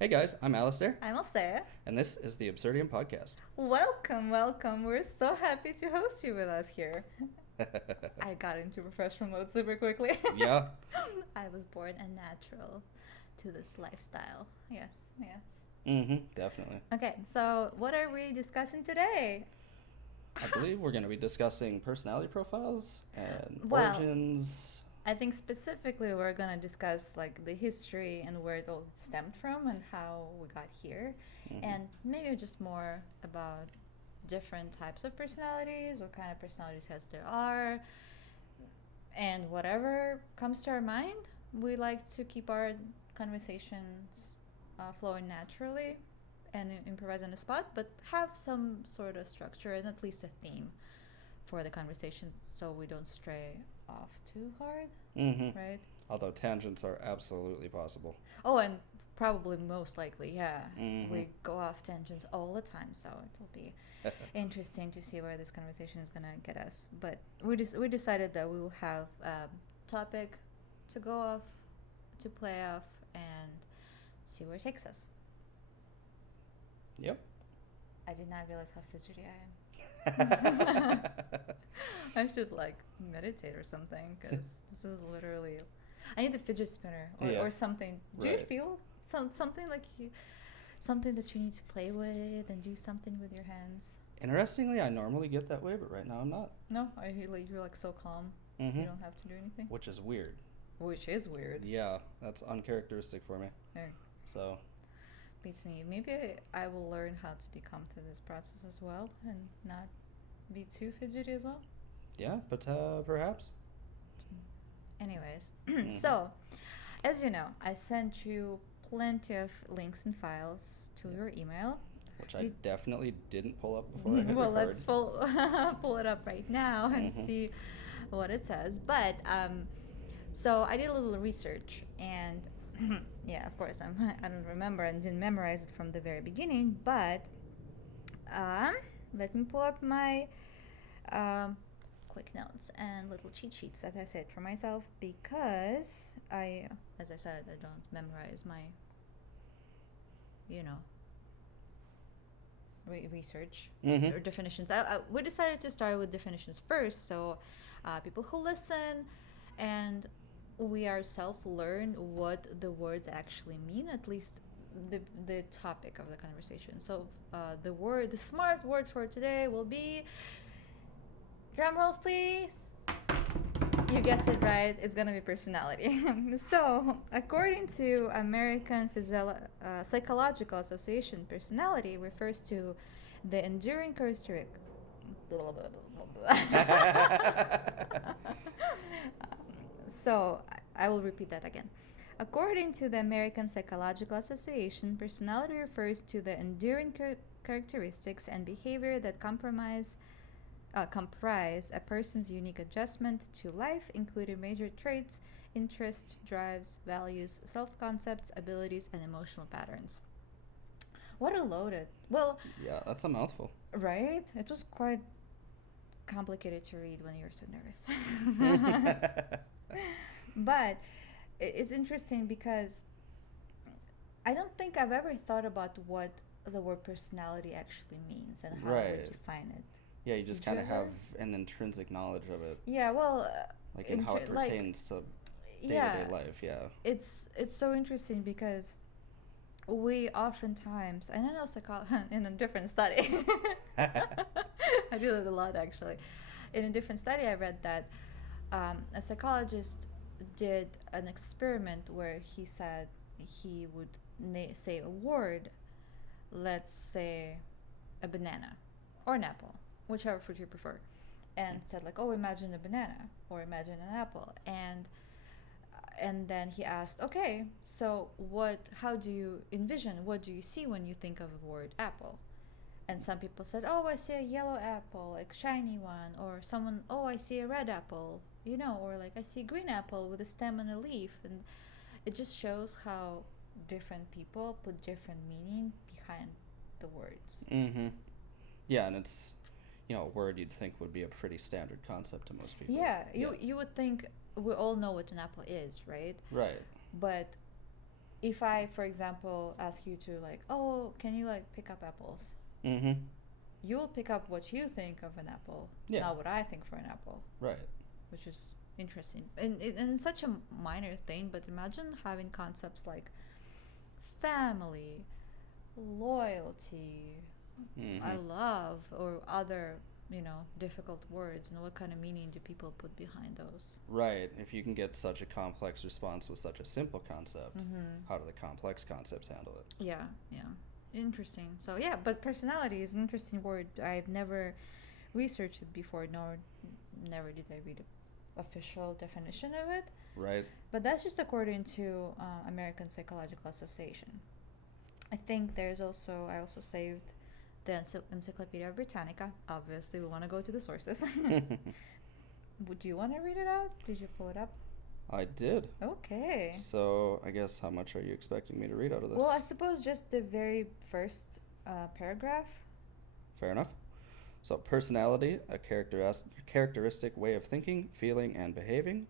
Hey guys, I'm Aleister, I'm Alseia. and this is the Absurdium podcast. Welcome, welcome. We're so happy to host you with us here. I got into professional mode super quickly. Yeah. I was born a natural to this lifestyle. Yes, yes. Definitely. Okay, so what are we discussing today? I believe we're going to be discussing personality profiles and Well, origins. I think specifically we're gonna discuss like the history and where it all stemmed from and how we got here, and maybe just more about different types of personalities, what kind of personality sets there are, and whatever comes to our mind. We like to keep our conversations flowing naturally and improvise on the spot, but have some sort of structure and at least a theme for the conversation so we don't stray off too hard, right? Although tangents are absolutely possible. Oh, and probably most likely, yeah. We go off tangents all the time, so it will be interesting to see where this conversation is going to get us. But we decided that we will have a topic to go off, to play off, and see where it takes us. Yep. I did not realize how fidgety I am. I should like meditate or something because this is literally. I need a fidget spinner or something. Do you feel something like something that you need to play with and do something with your hands? Interestingly, I normally get that way, but right now I'm not. No, you're like so calm. You don't have to do anything. Which is weird. Which is weird. Yeah, that's uncharacteristic for me. Yeah. So. Beats me. Maybe I will learn how to become through this process as well and not be too fidgety as well. Yeah, but perhaps. Anyways, so as you know, I sent you plenty of links and files to your email, which I definitely didn't pull up before I hit well, record. let's pull it up right now and see what it says. But so I did a little research, and yeah, of course I don't remember and didn't memorize it from the very beginning. But let me pull up my quick notes and little cheat sheets that I set for myself, because as I said, I don't memorize my, research or definitions. We decided to start with definitions first, so people who listen and we ourselves learn what the words actually mean, at least the topic of the conversation. So the smart word for today will be, drum rolls please. You guessed it right, it's gonna be personality. So, according to American Psychological Association, personality refers to the enduring characteristic. So, I will repeat that again. According to the American Psychological Association, personality refers to the enduring characteristics and behavior that comprise a person's unique adjustment to life, including major traits, interests, drives, values, self-concepts, abilities, and emotional patterns. What a loaded. Well, yeah, that's a mouthful. Right? It was quite complicated to read when you were so nervous. But it's interesting because I don't think I've ever thought about what the word personality actually means and how I would define it. Yeah, you just kind of have an intrinsic knowledge of it. Yeah, well, like in how it pertains to day-to-day life. Yeah, it's so interesting because we oftentimes, and I know in a different study, I do that a lot actually. In a different study, I read that a psychologist did an experiment where he said he would say a word, let's say a banana or an apple, whichever fruit you prefer, and said like, oh, imagine a banana or imagine an apple, and then he asked, okay, so how do you envision, what do you see when you think of the word apple? And some people said, oh, I see a yellow apple, like shiny one, or someone, oh, I see a red apple, or like I see a green apple with a stem and a leaf. And it just shows how different people put different meaning behind the words. Yeah, and it's, a word you'd think would be a pretty standard concept to most people. You would think we all know what an apple is, right? Right. But if I, for example, ask you to like, oh, can you like pick up apples? Mm-hmm. You'll pick up what you think of an apple, Yeah. not what I think for an apple, Right. which is interesting. And it's such a minor thing, but imagine having concepts like family, loyalty, I Mm-hmm. love, or other, difficult words, and what kind of meaning do people put behind those? Right. If you can get such a complex response with such a simple concept, Mm-hmm. how do the complex concepts handle it? Yeah, yeah. Interesting. So, yeah, but personality is an interesting word. I've never researched it before, nor never did I read an official definition of it. Right. But that's just according to American Psychological Association. I think I also saved the Encyclopedia Britannica. Obviously, we want to go to the sources. Would you want to read it out? Did you pull it up? I did. Okay. So I guess how much are you expecting me to read out of this? Well, I suppose just the very first paragraph. Fair enough. So personality, a characteristic way of thinking, feeling, and behaving.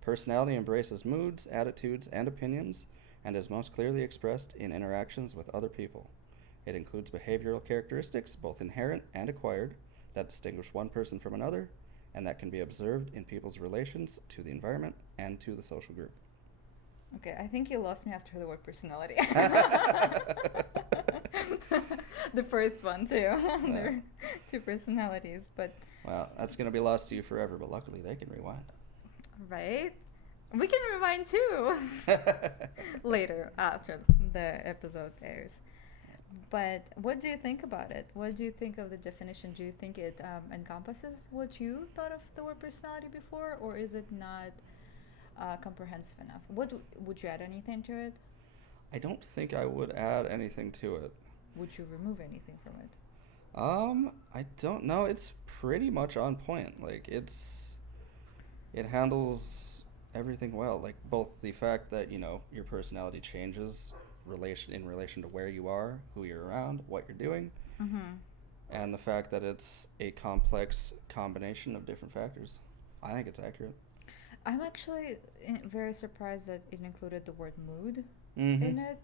Personality embraces moods, attitudes, and opinions, and is most clearly expressed in interactions with other people. It includes behavioral characteristics, both inherent and acquired, that distinguish one person from another, and that can be observed in people's relations to the environment and to the social group. Okay, I think you lost me after the word personality. The first one too. There are two personalities, but Well, that's going to be lost to you forever, but luckily they can rewind. right? We can rewind too later after the episode airs. But what do you think about it? What do you think of the definition? Do you think it encompasses what you thought of the word personality before, or is it not comprehensive enough? Would you add anything to it? I don't think I would add anything to it. Would you remove anything from it? I don't know. It's pretty much on point. Like it handles everything well. Like both the fact that, your personality changes in relation to where you are, who you're around, what you're doing, Mm-hmm. and the fact that it's a complex combination of different factors. I think it's accurate. I'm actually very surprised that it included the word mood Mm-hmm. in it.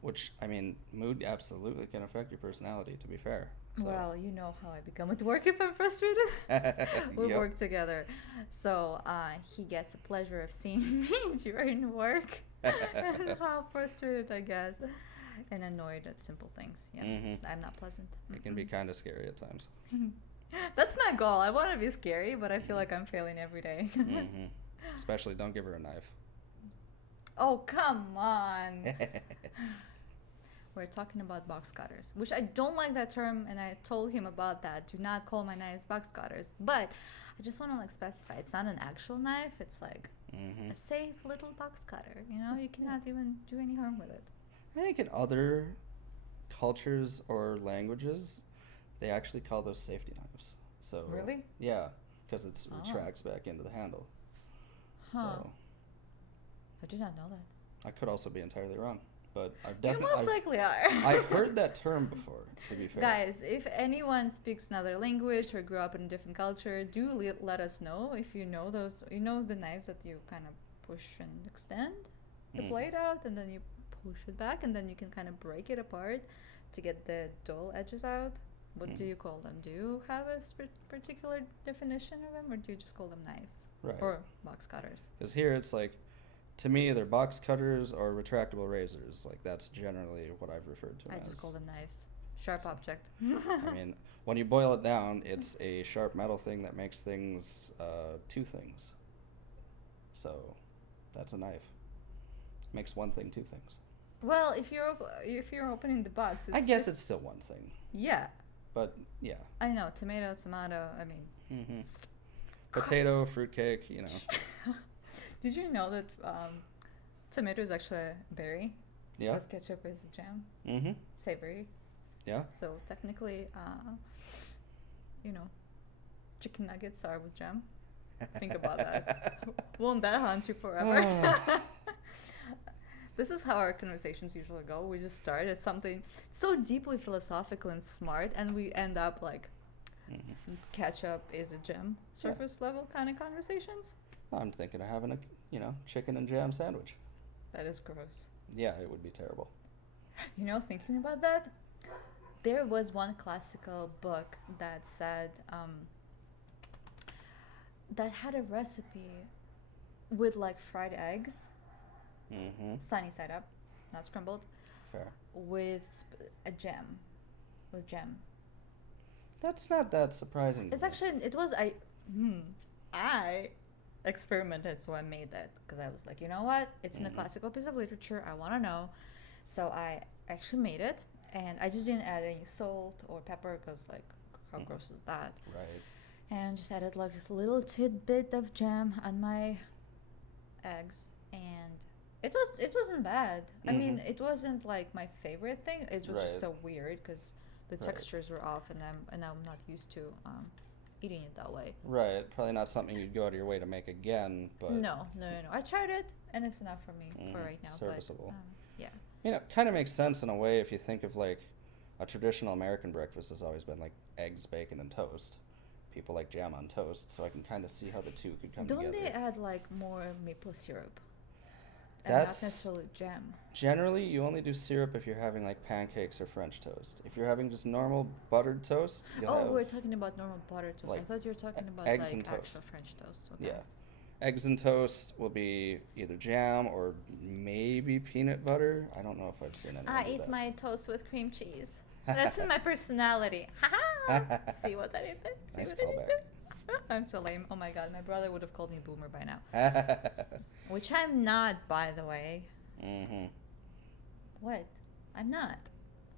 Which, I mean, mood absolutely can affect your personality, to be fair. So. Well, you know how I become at work if I'm frustrated. We Yep. work together. So he gets a pleasure of seeing me during work and how frustrated I get and annoyed at simple things. Yeah, Mm-hmm. I'm not pleasant. It can be kind of scary at times. That's my goal. I want to be scary, but I feel like I'm failing every day. Mm-hmm. Especially don't give her a knife. Oh, come on. We're talking about box cutters, which I don't like that term, and I told him about that. Do not call my knives box cutters. But I just want to specify it's not an actual knife. It's like Mm-hmm. a safe little box cutter. You cannot even do any harm with it. I think in other cultures or languages, they actually call those safety knives. So Really? yeah, because it Oh. retracts back into the handle. Huh. So I did not know that. I could also be entirely wrong, but I've You definitely most likely are. I've heard that term before. To be fair, Guys, if anyone speaks another language or grew up in a different culture, do let us know if you know those. You know the knives that you kind of push and extend the Mm. blade out, and then you push it back, and then you can kind of break it apart to get the dull edges out. What do Mhm. you call them? Do you have a particular definition of them, or do you just call them knives Right. or box cutters? Because here it's like, to me, they're box cutters or retractable razors. Like that's generally what I've referred to them I as. just call them knives. Sharp object. I mean, when you boil it down, it's a sharp metal thing that makes things two things. So, that's a knife. Makes one thing two things. Well, if you're opening the box, I guess just- it's still one thing, yeah. but yeah. I know tomato. I mean, Mm-hmm. Potato, fruitcake, Did you know that tomato is actually a berry? Yeah. Because ketchup is jam, Mm-hmm. savory. Yeah. So technically, chicken nuggets are with jam. Think about that. Won't that haunt you forever? This is how our conversations usually go. We just start at something so deeply philosophical and smart, and we end up like Mm-hmm. ketchup is a gem, surface level kind of conversations. I'm thinking of having a, chicken and jam sandwich. That is gross. Yeah, it would be terrible. You know, thinking about that, there was one classical book that said that had a recipe with like fried eggs, Mm-hmm. sunny side up, not scrambled, Fair. with a jam, with jam. That's not that surprising. It's actually it was I experimented, so I made that because I was like, you know what? It's in a classical piece of literature. I want to know, so I actually made it, and I just didn't add any salt or pepper because like how gross is that? Right. And just added like a little tidbit of jam on my eggs, and it wasn't bad. I mean, it wasn't like my favorite thing. It was just so weird because the textures were off, and I'm not used to eating it that way. Right. Probably not something you'd go out of your way to make again, but No. I tried it, and it's enough for me for right now. serviceable. But, yeah. You know, it kind of makes sense in a way if you think of like a traditional American breakfast has always been like eggs, bacon, and toast. People like jam on toast, so I can kind of see how the two could come Don't together. they add like more maple syrup? And That's not necessarily jam. generally you only do syrup if you're having like pancakes or French toast. If you're having just normal buttered toast, you'll have We're talking about normal butter toast. like, I thought you were talking about eggs like and toast. actual French toast. Okay. yeah. Eggs and toast will be either jam or maybe peanut butter. I don't know if I've seen anyone I do eat that. my toast with cream cheese. That's in my personality. See what I did there? See Nice what I did callback. there? I'm so lame. Oh my god, my brother would have called me boomer by now. Which I'm not, by the way. Mm-hmm. What? I'm not.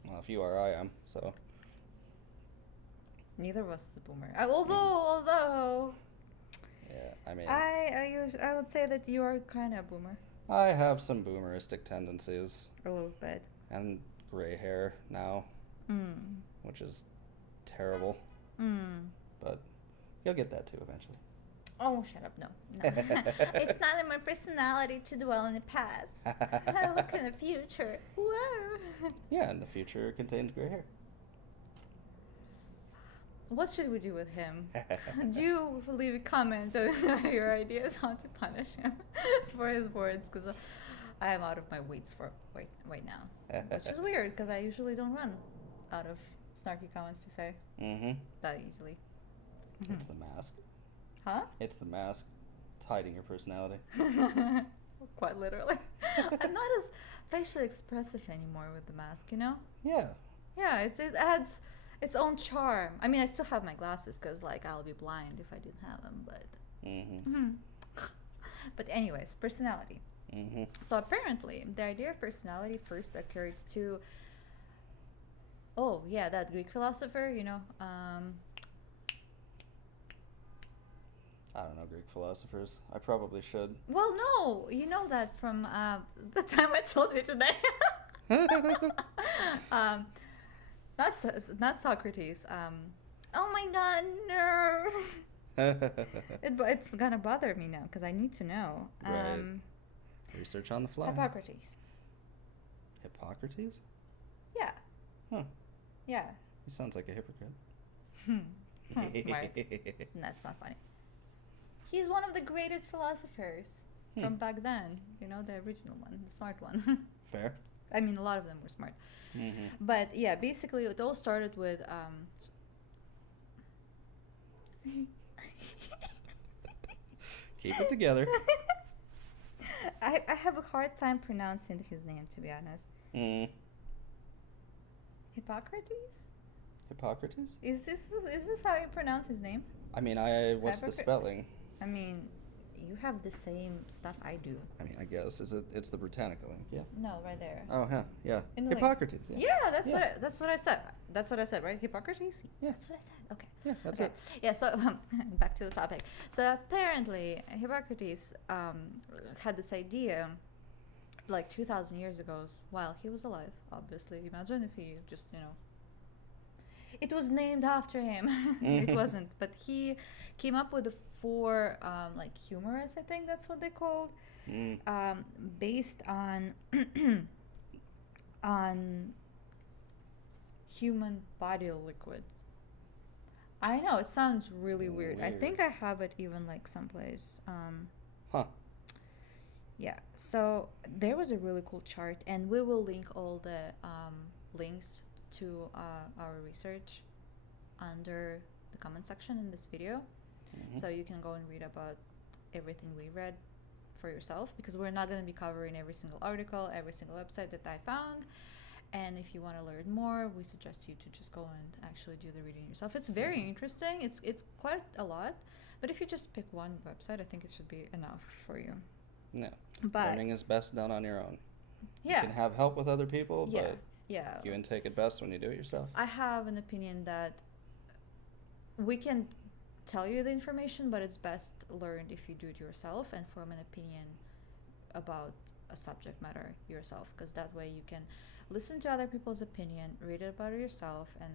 Well, if you are, I am. So Neither of us is a boomer. Although, yeah, I mean, I would say that you are kind of a boomer. I have some boomeristic tendencies A little bit. and gray hair now, which is terrible. But you'll get that too eventually. Oh, shut up. No. It's not in my personality to dwell in the past. I look in the future. Whoa. Yeah, and the future contains gray hair. What should we do with him? Do you leave a comment of your ideas how to punish him for his words? Because I am out of my weights for right now. Which is weird because I usually don't run out of snarky comments to say that easily. It's the mask. Huh? It's the mask. It's hiding your personality. Quite literally. I'm not as facially expressive anymore with the mask, you know? Yeah. Yeah, it adds its own charm. I mean, I still have my glasses because, like, I'll be blind if I didn't have them, but... But anyways, personality. So apparently, the idea of personality first occurred to... Oh, yeah, that Greek philosopher, you know, I don't know Greek philosophers. I probably should. well, no, you know that from the time I told you today. Not Socrates. Oh my god, no. It's gonna bother me now because I need to know. Right. Research on the fly. Hippocrates. Hippocrates? Yeah. Huh. Yeah. He sounds like a hypocrite. Smart. That's not funny. He's one of the greatest philosophers from back then. You know, the original one, the smart one. Fair. I mean, a lot of them were smart. But yeah, basically, it all started with. Keep it together. I have a hard time pronouncing his name, to be honest. Hippocrates? Hippocrates? Is this how you pronounce his name? I mean, what's the spelling? I mean, you have the same stuff I do. I mean, I guess it's the Britannica link, yeah. No, right there. Oh, yeah. In the link. Hippocrates. Yeah. Yeah, that's what I said. That's what I said, right? Hippocrates? Yeah. That's what I said. Okay. Yeah, that's Okay. it. Yeah, so back to the topic. So apparently Hippocrates had this idea like 2,000 years ago while he was alive, obviously. Imagine if he just, it was named after him. It wasn't, but he came up with the 4 like humorous, I think that's what they called, based on on human body liquid. I know it sounds really weird. I think I have it even like someplace. Huh. Yeah. So there was a really cool chart, and we will link all the links to our research under the comment section in this video. So you can go and read about everything we read for yourself, because we're not going to be covering every single article, every single website that I found. And if you want to learn more, we suggest you to just go and actually do the reading yourself. It's very interesting. It's quite a lot, but if you just pick one website, I think it should be enough for you. Yeah. But Learning is best done on your own. yeah, You can have help with other people, yeah, but yeah. you intake it best when you do it yourself. I have an opinion that we can tell you the information, but it's best learned if you do it yourself and form an opinion about a subject matter yourself, because that way you can listen to other people's opinion, read about it yourself, and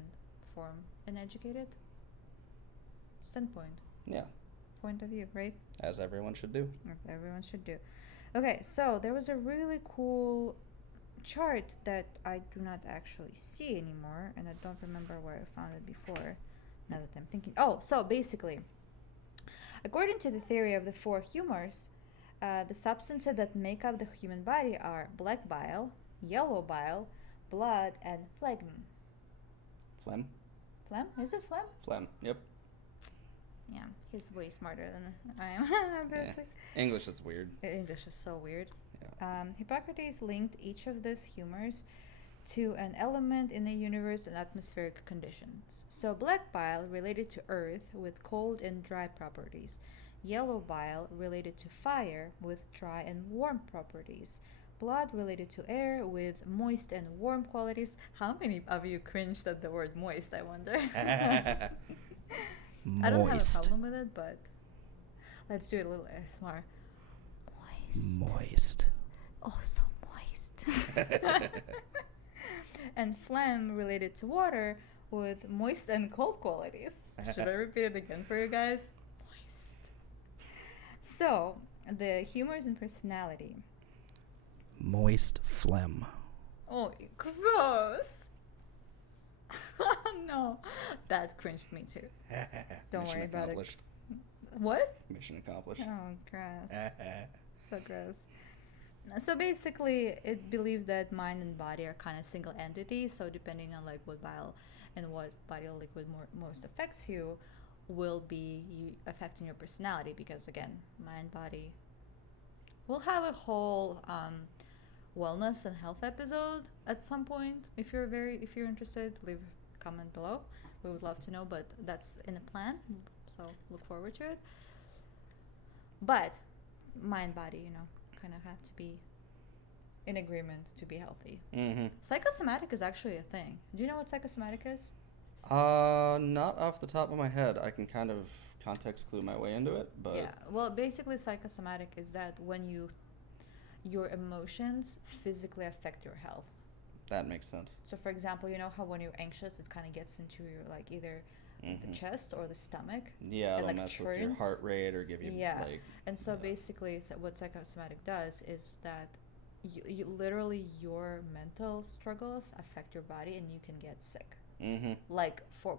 form an educated standpoint. Yeah. Point of view, right? As everyone should do. As everyone should do. Okay, so there was a really cool chart that I do not actually see anymore, and I don't remember where I found it before, now that I'm thinking. Oh, so basically, according to the theory of the four humors, the substances that make up the human body are black bile, yellow bile, blood, and phlegm. Phlegm? Phlegm? Is it phlegm? Phlegm, yep. Yeah, he's way smarter than I am, obviously. Yeah. English is weird. English is so weird. Yeah. Hippocrates linked each of these humors to an element in the universe and atmospheric conditions. So black bile related to earth with cold and dry properties. Yellow bile related to fire with dry and warm properties. Blood related to air with moist and warm qualities. How many of you cringed at the word moist, I wonder? I don't have a problem with it, but let's do a little ASMR. Moist. Oh, so moist. And phlegm related to water with moist and cold qualities. Should I repeat it again for you guys? Moist. So, the humors and personality. Moist phlegm. Oh, gross. No, that cringed me too. Don't Mission worry about accomplished. it. What? Mission accomplished. Oh, gross. So gross. So basically, it believes that mind and body are kind of single entities. So depending on like what bile and what body liquid most affects you, will be affecting your personality. Because again, mind, body. We'll have a whole wellness and health episode at some point. If you're interested, leave a comment below. We would love to know, but that's in the plan. So look forward to it. But mind, body, kind of have to be in agreement to be healthy. Mm-hmm. Psychosomatic is actually a thing. Do you know what psychosomatic is? Not off the top of my head. I can kind of context clue my way into it, but Yeah. Well, basically, psychosomatic is that when your emotions physically affect your health. that makes sense. So, for example, you know how when you're anxious, it kind of gets into your like either the chest or the stomach. Yeah, it'll like mess with your turns. heart rate or give you Yeah. like. And so Yeah. basically, what psychosomatic does is that you literally your mental struggles affect your body, and you can get sick, Mm-hmm. like for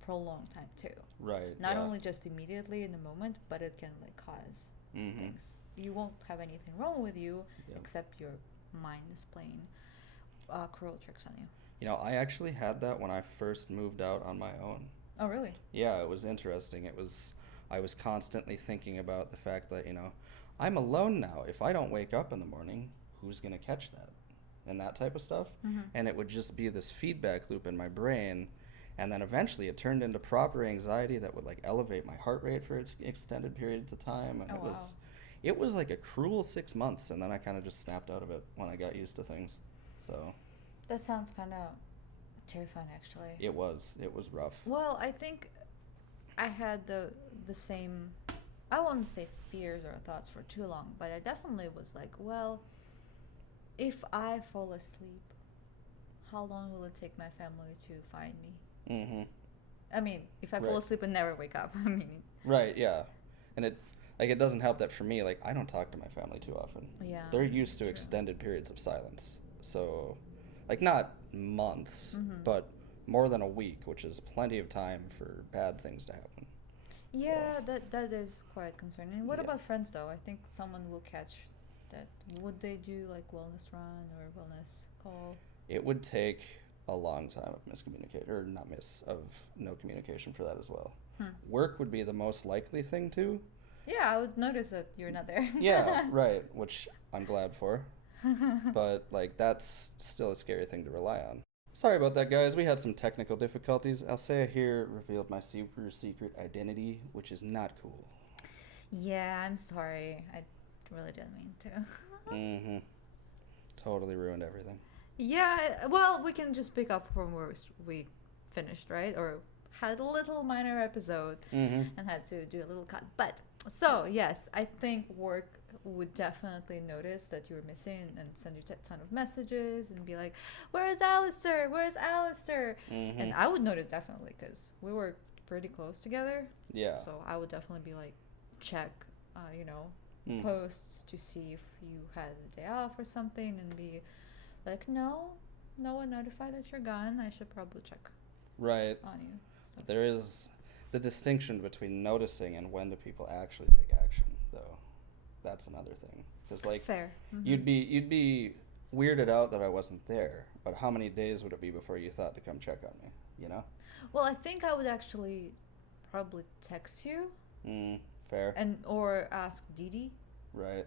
prolonged time too. Right. Not yeah. only just immediately in the moment, but it can like cause Mm-hmm. things. You won't have anything wrong with you, Yeah. except your mind is playing cruel tricks on you. You know, I actually had that when I first moved out on my own. Oh, really? Yeah, it was interesting. I was constantly thinking about the fact that, I'm alone now. If I don't wake up in the morning, who's going to catch that? And that type of stuff. Mm-hmm. And it would just be this feedback loop in my brain. And then eventually it turned into proper anxiety that would like elevate my heart rate for extended periods of time. And Oh, wow. it was like a cruel 6 months. And then I kind of just snapped out of it when I got used to things. So That sounds kind of terrifying, actually. it was rough. Well, I think I had the same, I won't say fears or thoughts for too long, but I definitely was like, well, if I fall asleep, how long will it take my family to find me? Mm-hmm. I mean, if I fall Right. asleep and never wake up, I mean, Right, yeah. And it doesn't help that for me, like, I don't talk to my family too often. yeah. They're used to true. extended periods of silence. So, like, not months, Mhm. but more than a week, which is plenty of time for bad things to happen. Yeah, that is quite concerning. What Yeah. about friends, though? I think someone will catch that? Would they do like wellness run or wellness call? It would take a long time of miscommunication, or not of no communication for that as well. Work would be the most likely thing to. Yeah, I would notice that you're not there. Yeah, right, which I'm glad for. But, like, that's still a scary thing to rely on. Sorry about that, guys. We had some technical difficulties. Alseia here revealed my super secret identity, which is not cool. Yeah, I'm sorry. I really didn't mean to. Mm-hmm. Totally ruined everything. Yeah, well, we can just pick up from where we finished, right? Or had a little minor episode and had to do a little cut. But, so, yes, I think work would definitely notice that you were missing and send you a ton of messages and be like, where's Aleister? Where's Aleister? And I would notice definitely because we were pretty close together. Yeah. So I would definitely be like, check, posts to see if you had a day off or something and be like, no one notified that you're gone. I should probably check right on you. But there is the distinction between noticing and when do people actually take action, though. That's another thing. Because, like, fair. You'd be weirded out that I wasn't there, but how many days would it be before you thought to come check on me, you know? Well, I think I would actually probably text you. Fair. Or ask Didi. Right.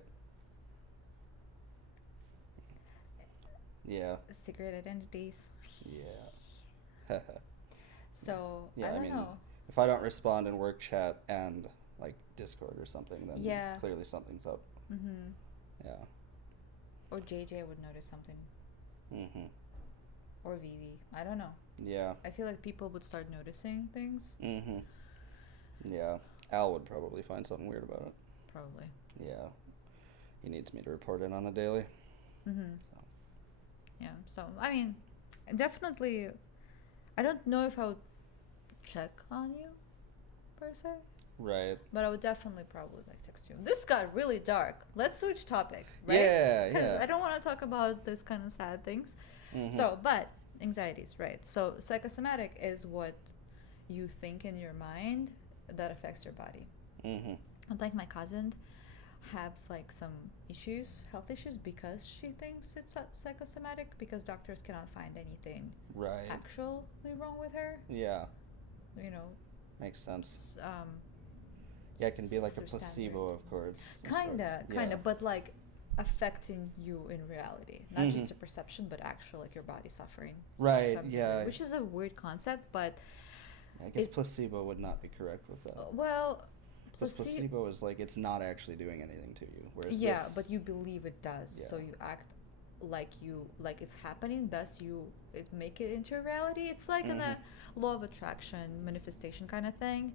Yeah. Secret identities. Yeah. So, yeah, I don't know. If I don't respond in work chat and, like, Discord or something, then clearly something's up. Yeah. Or JJ would notice something. Or Vivi. I don't know. Yeah. I feel like people would start noticing things. Yeah. Al would probably find something weird about it. Probably. Yeah. He needs me to report in on a daily. So. Yeah. So, I mean, definitely, I don't know if I would check on you, per se. Right. But I would definitely probably like text you. This got really dark. Let's switch topic, right? Yeah, Because I don't want to talk about this kind of sad things. So, but anxieties, right? So psychosomatic is what you think in your mind that affects your body. And like my cousin have like some issues, health issues, because she thinks it's psychosomatic because doctors cannot find anything actually wrong with her. Yeah. You know. Makes sense. Yeah, it can be like a placebo, of course. Kinda, but like affecting you in reality, not just a perception, but actually like your body suffering. Right. Yeah. Which is a weird concept, but I guess placebo would not be correct with that. Well, placebo is like it's not actually doing anything to you, whereas but you believe it does, so you act like it's happening. Thus, it make it into a reality. It's like in a law of attraction manifestation kind of thing.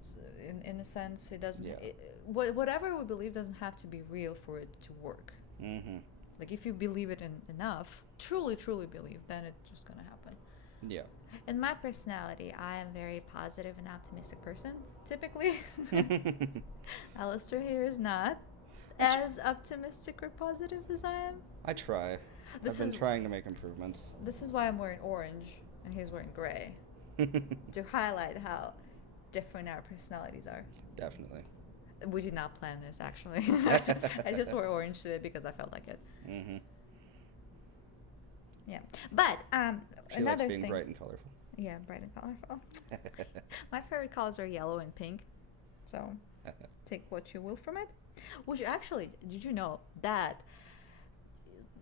So in a sense, it doesn't. Whatever we believe doesn't have to be real for it to work. Like if you believe it enough, truly believe, then it's just gonna happen. Yeah. In my personality, I am a very positive and optimistic person, typically. Aleister here is not as optimistic or positive as I am. I try. I've been trying to make improvements. This is why I'm wearing orange and he's wearing gray. To highlight how different our personalities are. Definitely. We did not plan this, actually. I just wore orange today because I felt like it. Yeah. But she another likes being thing, bright and colorful. Yeah, bright and colorful. My favorite colors are yellow and pink. So take what you will from it. Which actually, did you know that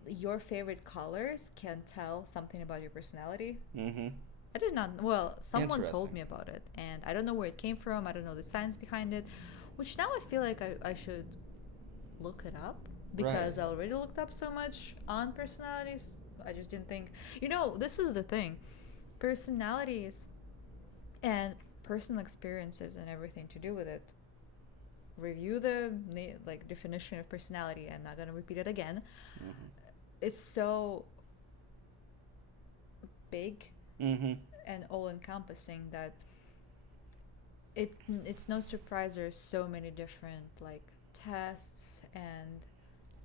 your favorite colors can tell something about your personality? I did not. Well, someone told me about it, and I don't know where it came from. I don't know the science behind it. Which now I feel like I should look it up because I already looked up so much on personalities. I just didn't think. You know, this is the thing. Personalities and personal experiences and everything to do with it. Review the definition of personality. I'm not gonna repeat it again. It's so big and all-encompassing that it's no surprise there's so many different like tests and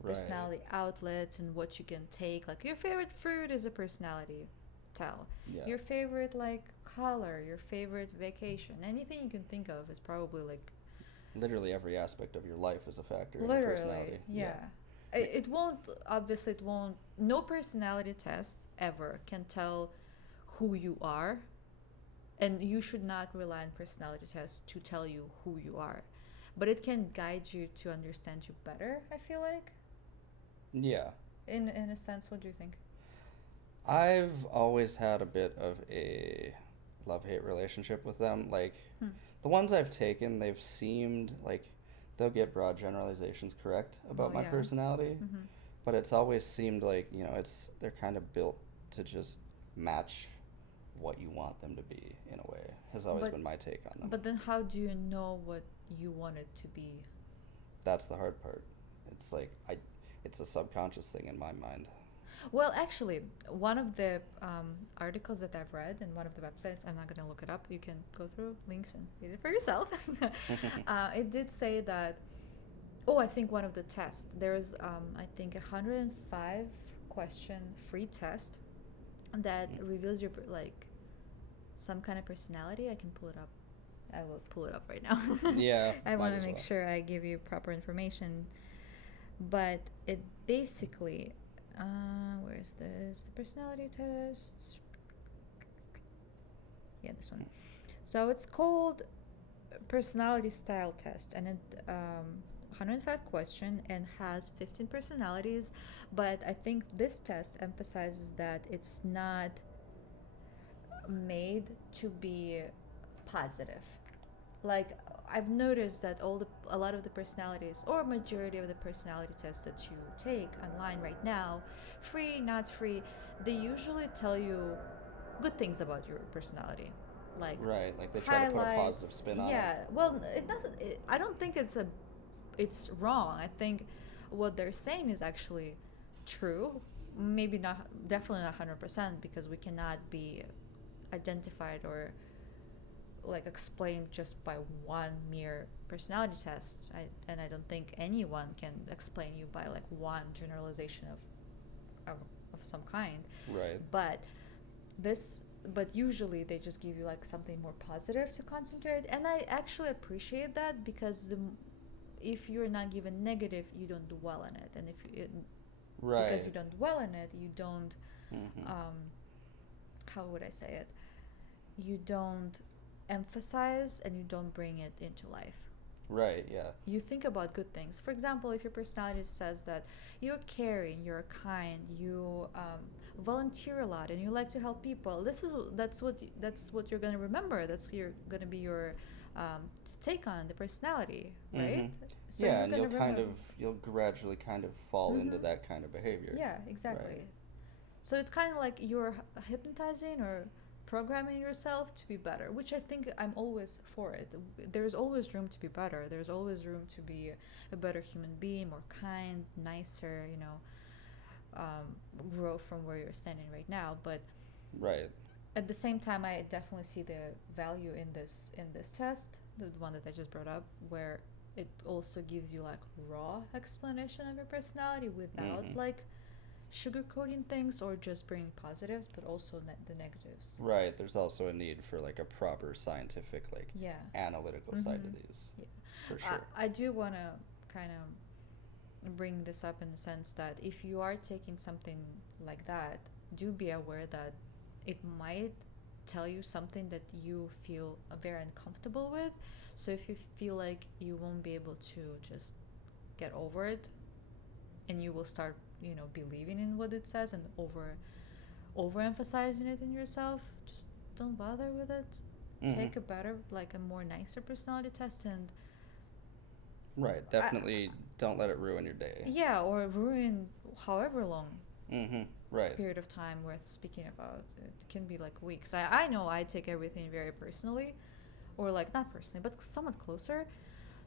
personality outlets and what you can take. Like your favorite fruit is a personality tell. Your favorite like color, your favorite vacation, anything you can think of is probably like literally every aspect of your life is a factor in literally personality. yeah. It won't, obviously, it won't, no personality test ever can tell who you are, and you should not rely on personality tests to tell you who you are. But it can guide you to understand you better, I feel like. Yeah. In a sense, what do you think? I've always had a bit of a love-hate relationship with them. Like, Hmm. the ones I've taken, they've seemed like they'll get broad generalizations correct Oh about my yeah. personality, Mm-hmm. but it's always seemed like, it's they're kind of built to just match what you want them to be in a way. Has always But been my take on them. but then how do you know what you want it to be? That's the hard part. It's like it's a subconscious thing in my mind. Well, actually, one of the articles that I've read and one of the websites, I'm not going to look it up. You can go through links and read it for yourself. It did say that, oh, I think one of the tests, there's, I think, 105 question free test that reveals your, like, some kind of personality. I can pull it up. I will pull it up right now. Yeah, I might want as to make well. sure I give you proper information. But it basically, where is this? The personality test. Yeah, this one. So it's called personality style test, and it 105 question and has 15 personalities. But I think this test emphasizes that it's not made to be positive. Like, I've noticed that a lot of the personalities, or majority of the personality tests that you take online right now, free, not free, they usually tell you good things about your personality, like Right, like they try to put a positive highlights. spin on it. Yeah, well, it doesn't. I don't think it's wrong. I think what they're saying is actually true. Maybe not, definitely not 100%, because we cannot be identified or like explained just by one mere personality test. And I don't think anyone can explain you by like one generalization of some kind. Right. But this but usually they just give you like something more positive to concentrate, and I actually appreciate that, because if you're not given negative, you don't dwell in it, and Right. because you don't dwell in it, you don't Mm-hmm. how would I say it, you don't emphasize and you don't bring it into life. Right, yeah. You think about good things. For example, if your personality says that you're caring, you're kind, you volunteer a lot, and you like to help people, that's what you're gonna remember. That's gonna be your take on the personality, right? Mm-hmm. So Yeah, you're and gonna you'll gradually kind of fall into Mhm. that kind of behavior. Yeah, exactly. Right. So it's kind of like you're hypnotizing or programming yourself to be better, which I think I'm always for it. There's always room to be better. There's always room to be a better human being, more kind, nicer, grow from where you're standing right now. But Right. at the same time, I definitely see the value in this test, the one that I just brought up, where it also gives you like raw explanation of your personality without Mm-hmm. like sugarcoating things or just bringing positives, but also the negatives. Right. There's also a need for like a proper scientific, like Yeah. analytical side to Mhm. these. Yeah. For sure. I do want to kind of bring this up in the sense that if you are taking something like that, do be aware that it might tell you something that you feel very uncomfortable with. So if you feel like you won't be able to just get over it, and you will start, believing in what it says and overemphasizing it in yourself, just don't bother with it. Mm-hmm. Take a better, like a more nicer personality test, and Right. Definitely don't let it ruin your day. yeah, or ruin however long Mm-hmm. Right. period of time worth speaking about. It can be like weeks. I know I take everything very personally, or like not personally, but somewhat closer.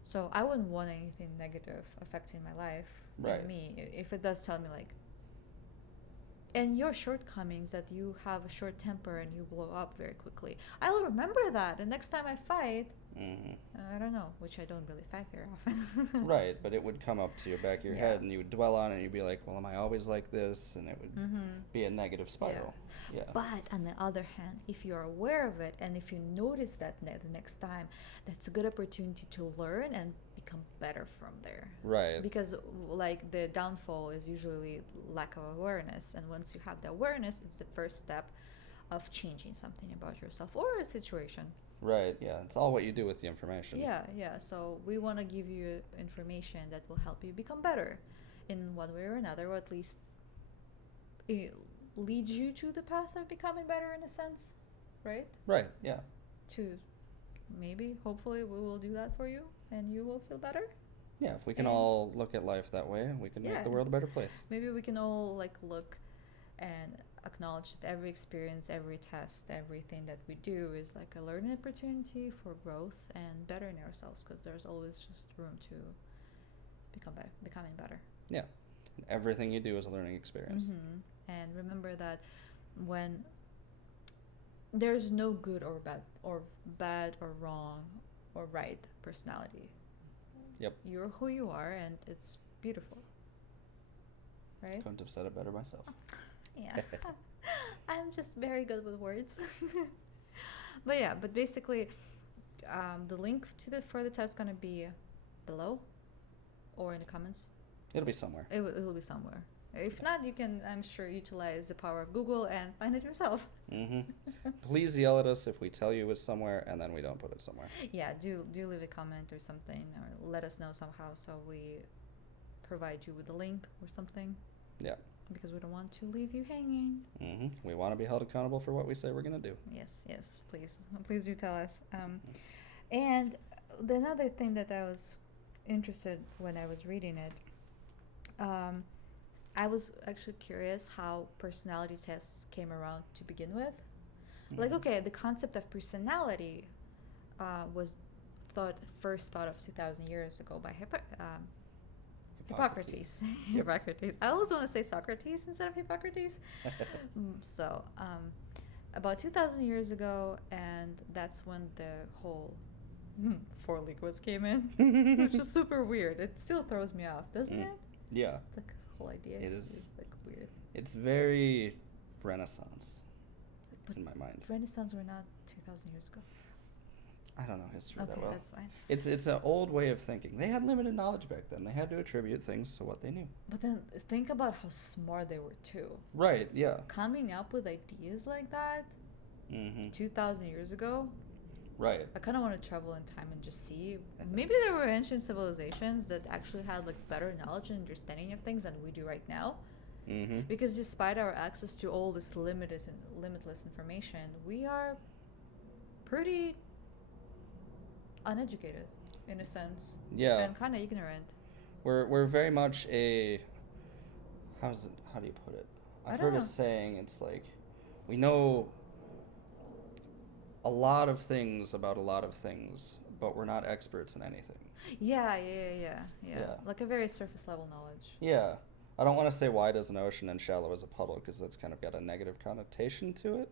So I wouldn't want anything negative affecting my life Right. and me. If it does tell me like, and your shortcomings, that you have a short temper and you blow up very quickly, I'll remember that. And next time I fight, Mm-hmm. I don't know, which I don't really fight very often. Right, but it would come up to your back of your Yeah. head, and you would dwell on it, and you'd be like, "Well, am I always like this?" And it would Mm-hmm. be a negative spiral. Yeah. But on the other hand, if you're aware of it and if you notice that the next time, that's a good opportunity to learn and become better from there. Right. Because like the downfall is usually lack of awareness, and once you have the awareness, it's the first step of changing something about yourself or a situation. Right. Yeah. It's all what you do with the information. Yeah. So we want to give you information that will help you become better in one way or another, or at least it leads you to the path of becoming better in a sense, right? Right. Yeah. To maybe, hopefully, we will do that for you and you will feel better. Yeah. If we can And- all look at life that way, we can make Yeah. the world a better place. Maybe we can all like look and acknowledge that every experience, every test, everything that we do is like a learning opportunity for growth and bettering ourselves, because there's always just room to becoming better. Yeah. And everything you do is a learning experience. And remember that when there's no good or bad or wrong or right personality. Yep. You're who you are, and it's beautiful. Right? Couldn't have said it better myself. Yeah. I'm just very good with words. But basically, the link for the test is gonna be below or in the comments. It'll be somewhere. It will be somewhere. If not, you can, I'm sure, utilize the power of Google and find it yourself. Please yell at us if we tell you it's somewhere and then we don't put it somewhere. Yeah, do leave a comment or something, or let us know somehow so we provide you with a link or something. Yeah. Because we don't want to leave you hanging. We want to be held accountable for what we say we're going to do. Yes, please do tell us. And the another thing that I was interested when I was reading it, I was actually curious how personality tests came around to begin with. Like, okay, the concept of personality was first thought of 2,000 years ago by Hippocrates. Hippocrates. I always want to say Socrates instead of Hippocrates. So, about 2,000 years ago, and that's when the whole four liquids came in, which is super weird. It still throws me off, doesn't it? Yeah. It's like the whole idea is like weird. It's very Renaissance in my mind. Renaissance were not 2,000 years ago. I don't know history that Okay, well. that's fine. It's an old way of thinking. They had limited knowledge back then. They had to attribute things to what they knew. But then think about how smart they were too. Right, yeah. Coming up with ideas like that 2,000 years ago. Right. I kind of want to travel in time and just see. Maybe there were ancient civilizations that actually had like better knowledge and understanding of things than we do right now. Because despite our access to all this limitless information, we are pretty uneducated in a sense. Yeah. And kind of ignorant. We're very much a how do you put it? I've heard a saying, it's like we know a lot of things about a lot of things, but we're not experts in anything. Yeah. Like a very surface level knowledge. Yeah. I don't want to say wide as an ocean and shallow as a puddle, because that's kind of got a negative connotation to it.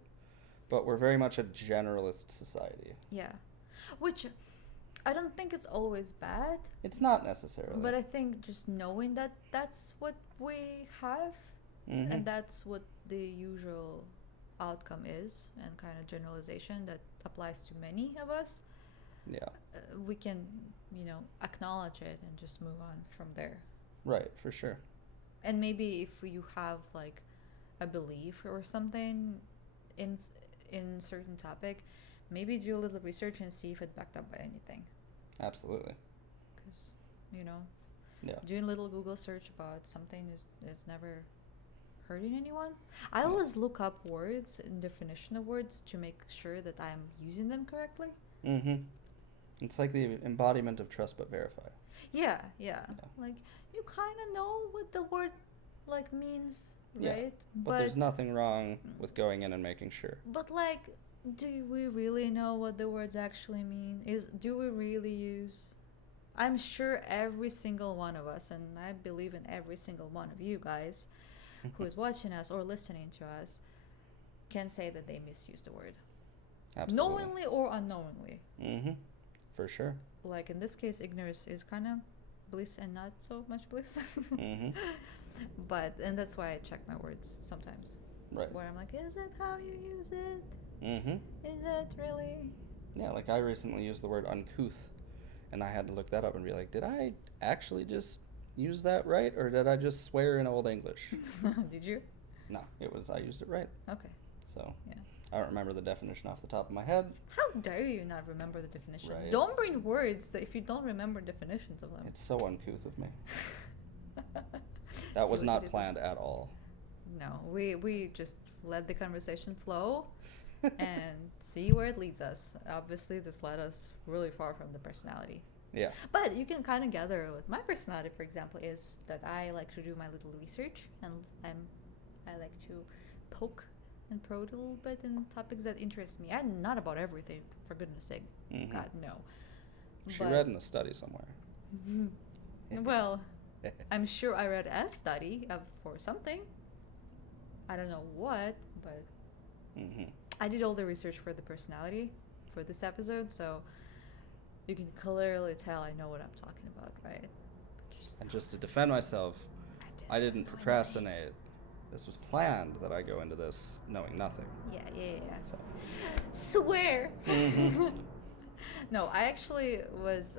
But we're very much a generalist society. Yeah. Which I don't think it's always bad. It's not necessarily. But I think just knowing that that's what we have, and that's what the usual outcome is, and kind of generalization that applies to many of us, we can, acknowledge it and just move on from there. Right, for sure. And maybe if you have like a belief or something in certain topic, maybe do a little research and see if it's backed up by anything. Absolutely. Because, Yeah. doing a little Google search about something is never hurting anyone. I always look up words and definition of words to make sure that I'm using them correctly. It's like the embodiment of trust but verify. Yeah. Like, you kind of know what the word like means, right? But there's nothing wrong with going in and making sure. But like, do we really know what the words actually mean? Do we really use? I'm sure every single one of us, and I believe in every single one of you guys who is watching us or listening to us, can say that they misuse the word. Absolutely. Knowingly or unknowingly. For sure. Like in this case, ignorance is kind of bliss and not so much bliss. And that's why I check my words sometimes. Right. Where I'm like, is it how you use it? Is it really? Yeah, like I recently used the word uncouth And I had to look that up and be like, did I actually just use that right, or did I just swear in Old English? Did you? No, I used it right. Okay. So Yeah. I don't remember the definition off the top of my head. How dare you not remember the definition? Right. Don't bring words that if you don't remember definitions of them. It's so uncouth of me. See That was what you not did planned at all. No, we just let the conversation flow and see where it leads us. Obviously, this led us really far from the personality. Yeah. But you can kind of gather with my personality, for example, is that I like to do my little research and I like to poke and probe a little bit in topics that interest me. And not about everything, for goodness sake. Mhm. God, no. She read in a study somewhere. Well, I'm sure I read a study for something. I don't know what, but I did all the research for the personality for this episode, so you can clearly tell I know what I'm talking about, right? And just to defend myself, I didn't know procrastinate. This was planned that I go into this knowing nothing. Yeah. So. Swear! No, I actually was...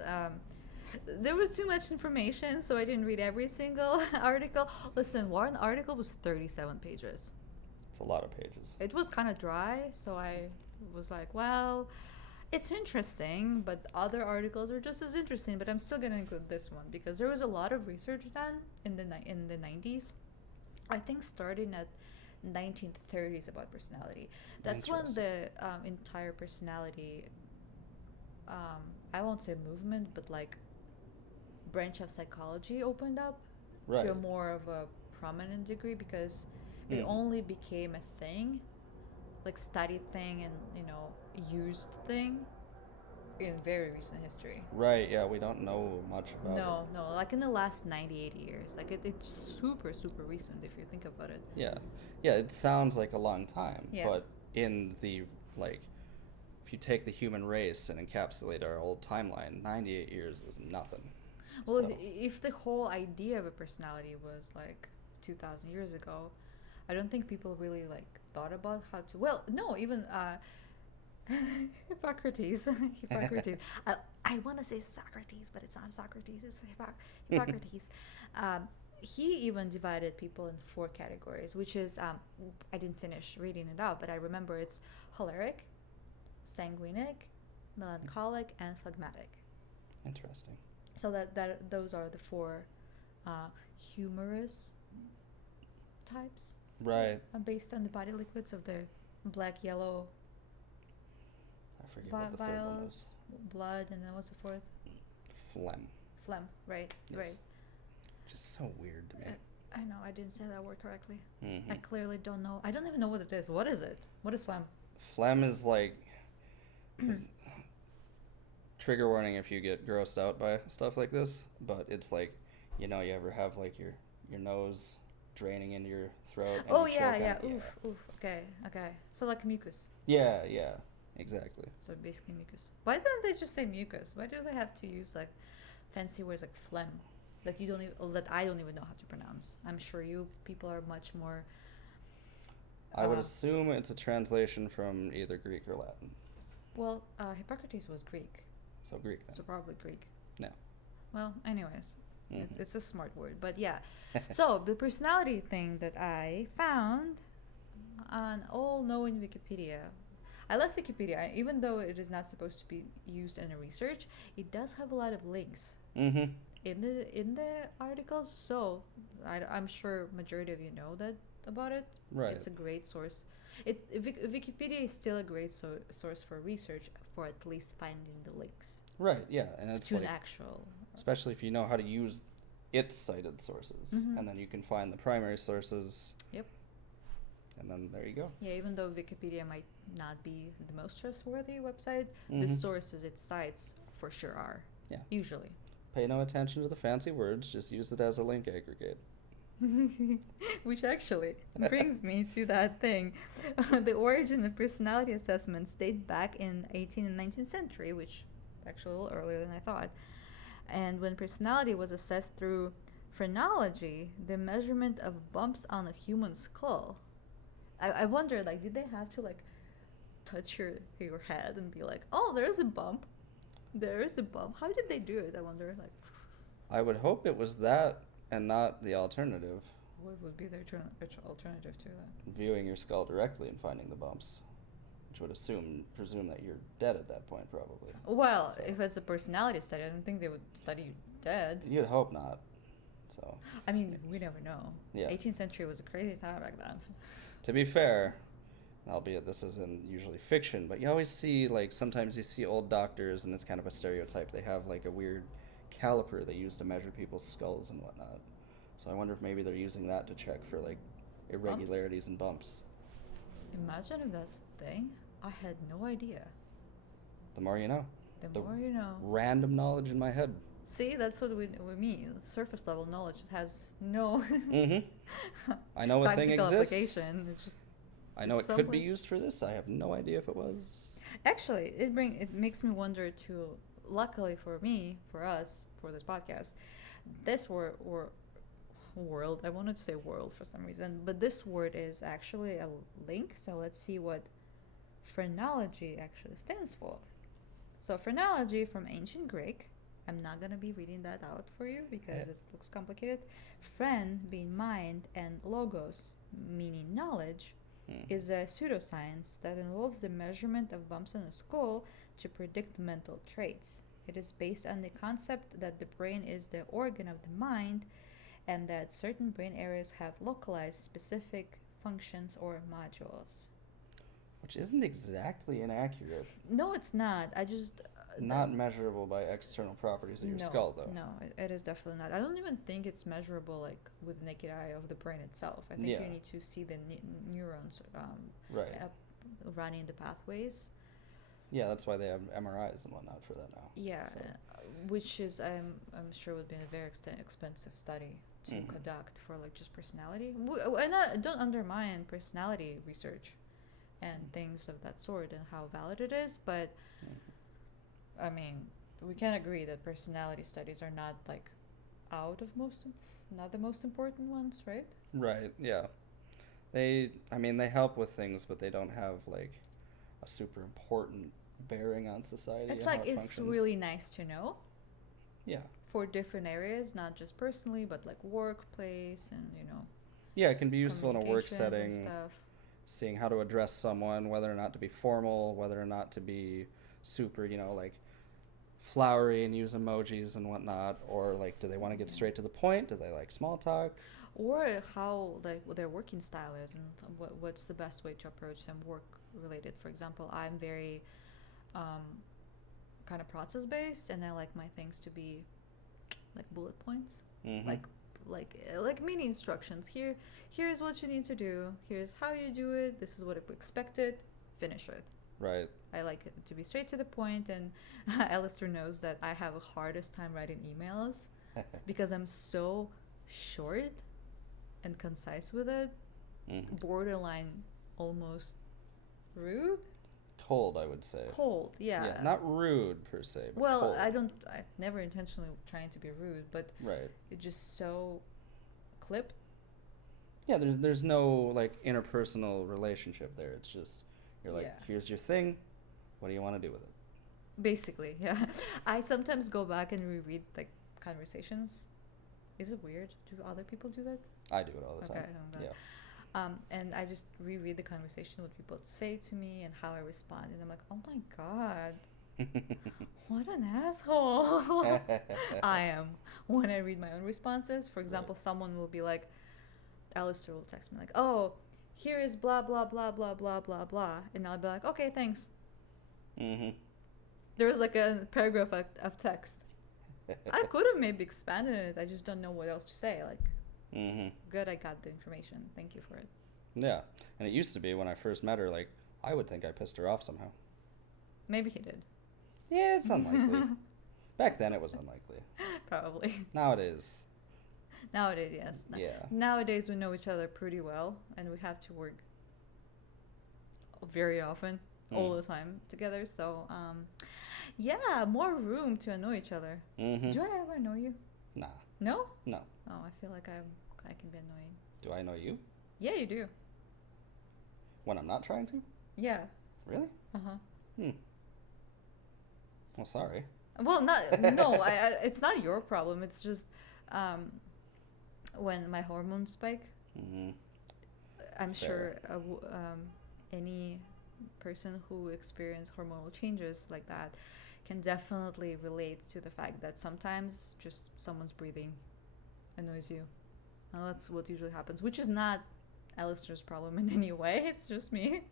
there was too much information, so I didn't read every single article. Listen, one article was 37 pages. It's a lot of pages. It was kind of dry, so I was like, well, it's interesting, but other articles are just as interesting, but I'm still going to include this one because there was a lot of research done in the 90s. I think starting at 1930s about personality. That's when the entire personality, I won't say movement, but like branch of psychology opened up to a more of a prominent degree because it only became a thing, like studied thing and, used thing in very recent history. Right, yeah, we don't know much about it. No, like in the last 90, 80 years. Like it's super, super recent if you think about it. Yeah, it sounds like a long time, Yeah. but in the, like, if you take the human race and encapsulate our old timeline, 98 years is nothing. Well, So. if the whole idea of a personality was like 2,000 years ago, I don't think people really like thought about how to. Well, no, even Hippocrates. I want to say Socrates, but it's not Socrates. It's Hippocrates. He even divided people in 4 categories, which is I didn't finish reading it out, but I remember it's choleric, sanguinic, melancholic, and phlegmatic. Interesting. So that those are the 4 humorous types. Right. Based on the body liquids of the black, yellow, I forget what the third one was. blood, and then what's the 4th? Phlegm. Right, Yes. right. Just so weird to me. I know, I didn't say that word correctly. Mm-hmm. I clearly don't know. I don't even know what it is. What is it? What is phlegm? Phlegm is like... trigger warning if you get grossed out by stuff like this, but it's like, you ever have like your nose draining into your throat and you choke on it? Oof. Okay. So like mucus. Yeah, exactly. So basically mucus. Why don't they just say mucus? Why do they have to use like fancy words like phlegm that I don't even know how to pronounce? I'm sure you people are much more. I would assume it's a translation from either Greek or Latin. Well, Hippocrates was Greek. So Greek then. So probably Greek. No. Well, anyways, Mm-hmm. it's a smart word, but yeah. So the personality thing that I found on all-knowing Wikipedia. I love Wikipedia, even though it is not supposed to be used in a research. It does have a lot of links in the articles, so I'm sure majority of you know that about it. Right. It's a great source. Wikipedia is still a great source for research, for at least finding the links. Right, yeah, and it's to like, an actual. especially if you know how to use its cited sources, and then you can find the primary sources. Yep. And then there you go. Yeah, even though Wikipedia might not be the most trustworthy website, the sources it cites for sure are. Yeah. Usually. Pay no attention to the fancy words, just use it as a link aggregate. Which actually brings me to that thing. The origin of personality assessments date back in 18th and 19th century, which actually a little earlier than I thought. And when personality was assessed through phrenology, the measurement of bumps on a human skull. I wonder, like, did they have to like touch your head and be like, oh, there's a bump? There is a bump. How did they do it? I wonder. Like, I would hope it was that and not the alternative, what would be their alternative to that? viewing your skull directly and finding the bumps, which would presume that you're dead at that point, probably. Well, So- if it's a personality study, I don't think they would study you dead. You'd hope not. So, I mean, we never know. Yeah. 18th century was a crazy time back then. to be fair, albeit this isn't usually fiction, but you always see, like, sometimes you see old doctors, and it's kind of a stereotype. They have, like, a weird caliper they use to measure people's skulls and whatnot. So I wonder if maybe they're using that to check for, like, irregularities and bumps. Imagine if that's the thing. I had no idea. The more you know. The more you know. Random knowledge in my head. See, that's what we mean. Surface level knowledge. It has no Mm-hmm. I know a thing practical exists. application. It's just I know it it's could be someplace. used for this. I have no idea if it was. Actually, it makes me wonder too. Luckily for me, for us, for this podcast, this world. I wanted to say world for some reason, but this word is actually a link. So let's see what phrenology actually stands for. So phrenology from ancient Greek. I'm not gonna be reading that out for you because it looks complicated. Phren being mind and logos meaning knowledge is a pseudoscience that involves the measurement of bumps in the skull to predict mental traits. It is based on the concept that the brain is the organ of the mind and that certain brain areas have localized specific functions or modules. Which isn't exactly inaccurate. No, it's not. I just Not measurable by external properties of your no, skull, though. No, it is definitely not. I don't even think it's measurable like with the naked eye of the brain itself. I think Yeah. you need to see the neurons Right. running the pathways. Yeah, that's why they have MRIs and whatnot for that now. Yeah, So, which is I'm sure would be a very expensive study to Mhm. conduct for like just personality. And I don't undermine personality research and things of that sort and how valid it is, but mhm. I mean, we can agree that personality studies are not like not the most important ones, right? Right, yeah. They help with things, but they don't have, like, a super important bearing on society. It's and how like it it's functions. really nice to know Yeah. for different areas, not just personally, but like workplace and Yeah, it can be useful in a work communications setting, and stuff. seeing how to address someone, whether or not to be formal, whether or not to be super, like, flowery and use emojis and whatnot, or, like, do they want to get straight to the point? Do they like small talk? Or how like what their working style is and what's the best way to approach them work related. For example, I'm very kind of process based, and I like my things to be like bullet points, Mm-hmm. like mini instructions. Here's what you need to do. Here's how you do it. This is what is expected. Finish it. Right. I like it to be straight to the point, and Aleister knows that I have a hardest time writing emails because I'm so short and concise with it, Mhm. borderline almost rude. Cold, I would say. Cold, yeah. Not rude per se, but Well, cold. I'm never intentionally trying to be rude, but Right. it's just so clipped. Yeah, there's no, like, interpersonal relationship there. It's just, you're like, Yeah. here's your thing. What do you want to do with it? Basically, yeah. I sometimes go back and reread like conversations. Is it weird? Do other people do that? I do it all the Okay, time. I don't know. Yeah. And I just reread the conversation, what people say to me and how I respond, and I'm like, oh my god, what an asshole I am when I read my own responses. For example, someone will be like, Aleister will text me like, oh, here is blah blah blah blah blah blah blah, and I'll be like, okay, thanks. Mm-hmm. There's like a paragraph of text. I could have maybe expanded it. I just don't know what else to say. Like, Mm-hmm. good, I got the information. Thank you for it. Yeah. And it used to be when I first met her, like, I would think I pissed her off somehow. Maybe he did. Yeah, it's unlikely. Back then it was unlikely. Probably. Nowadays, Nowadays, yes. yeah. Nowadays, we know each other pretty well, and we have to work very often, all the time together. So, yeah, more room to annoy each other. Mm-hmm. Do I ever annoy you? Nah. No? No. Oh, I feel like I can be annoying. Do I know you? Yeah, you do. When I'm not trying to? Yeah. Really? Uh huh. Well, sorry. Well, not no. It's not your problem. It's just um, when my hormones spike. Hmm. I'm Fair. sure any person who experience hormonal changes like that can definitely relate to the fact that sometimes just someone's breathing annoys you. And that's what usually happens, which is not Alistair's problem in any way. It's just me.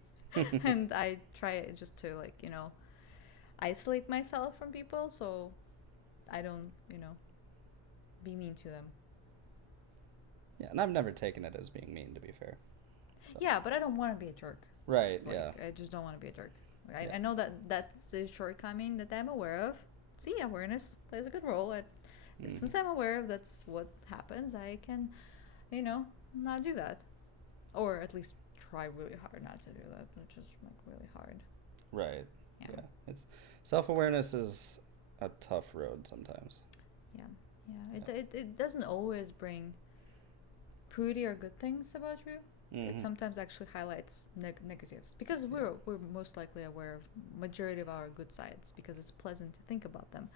And I try just to, like, isolate myself from people so I don't, be mean to them. Yeah, and I've never taken it as being mean, to be fair. So. Yeah, but I don't want to be a jerk. Right, Like, yeah. I just don't want to be a jerk. Like, Yeah. I know that that's a shortcoming that I'm aware of. See, awareness plays a good role. Since I'm aware of that's what happens, I can, not do that. Or at least try really hard not to do that, which is like really hard. Right. Yeah. Yeah. It's self-awareness is a tough road sometimes. Yeah. Yeah. It doesn't always bring pretty or good things about you. Mm-hmm. It sometimes actually highlights negatives because we're most likely aware of majority of our good sides because it's pleasant to think about them,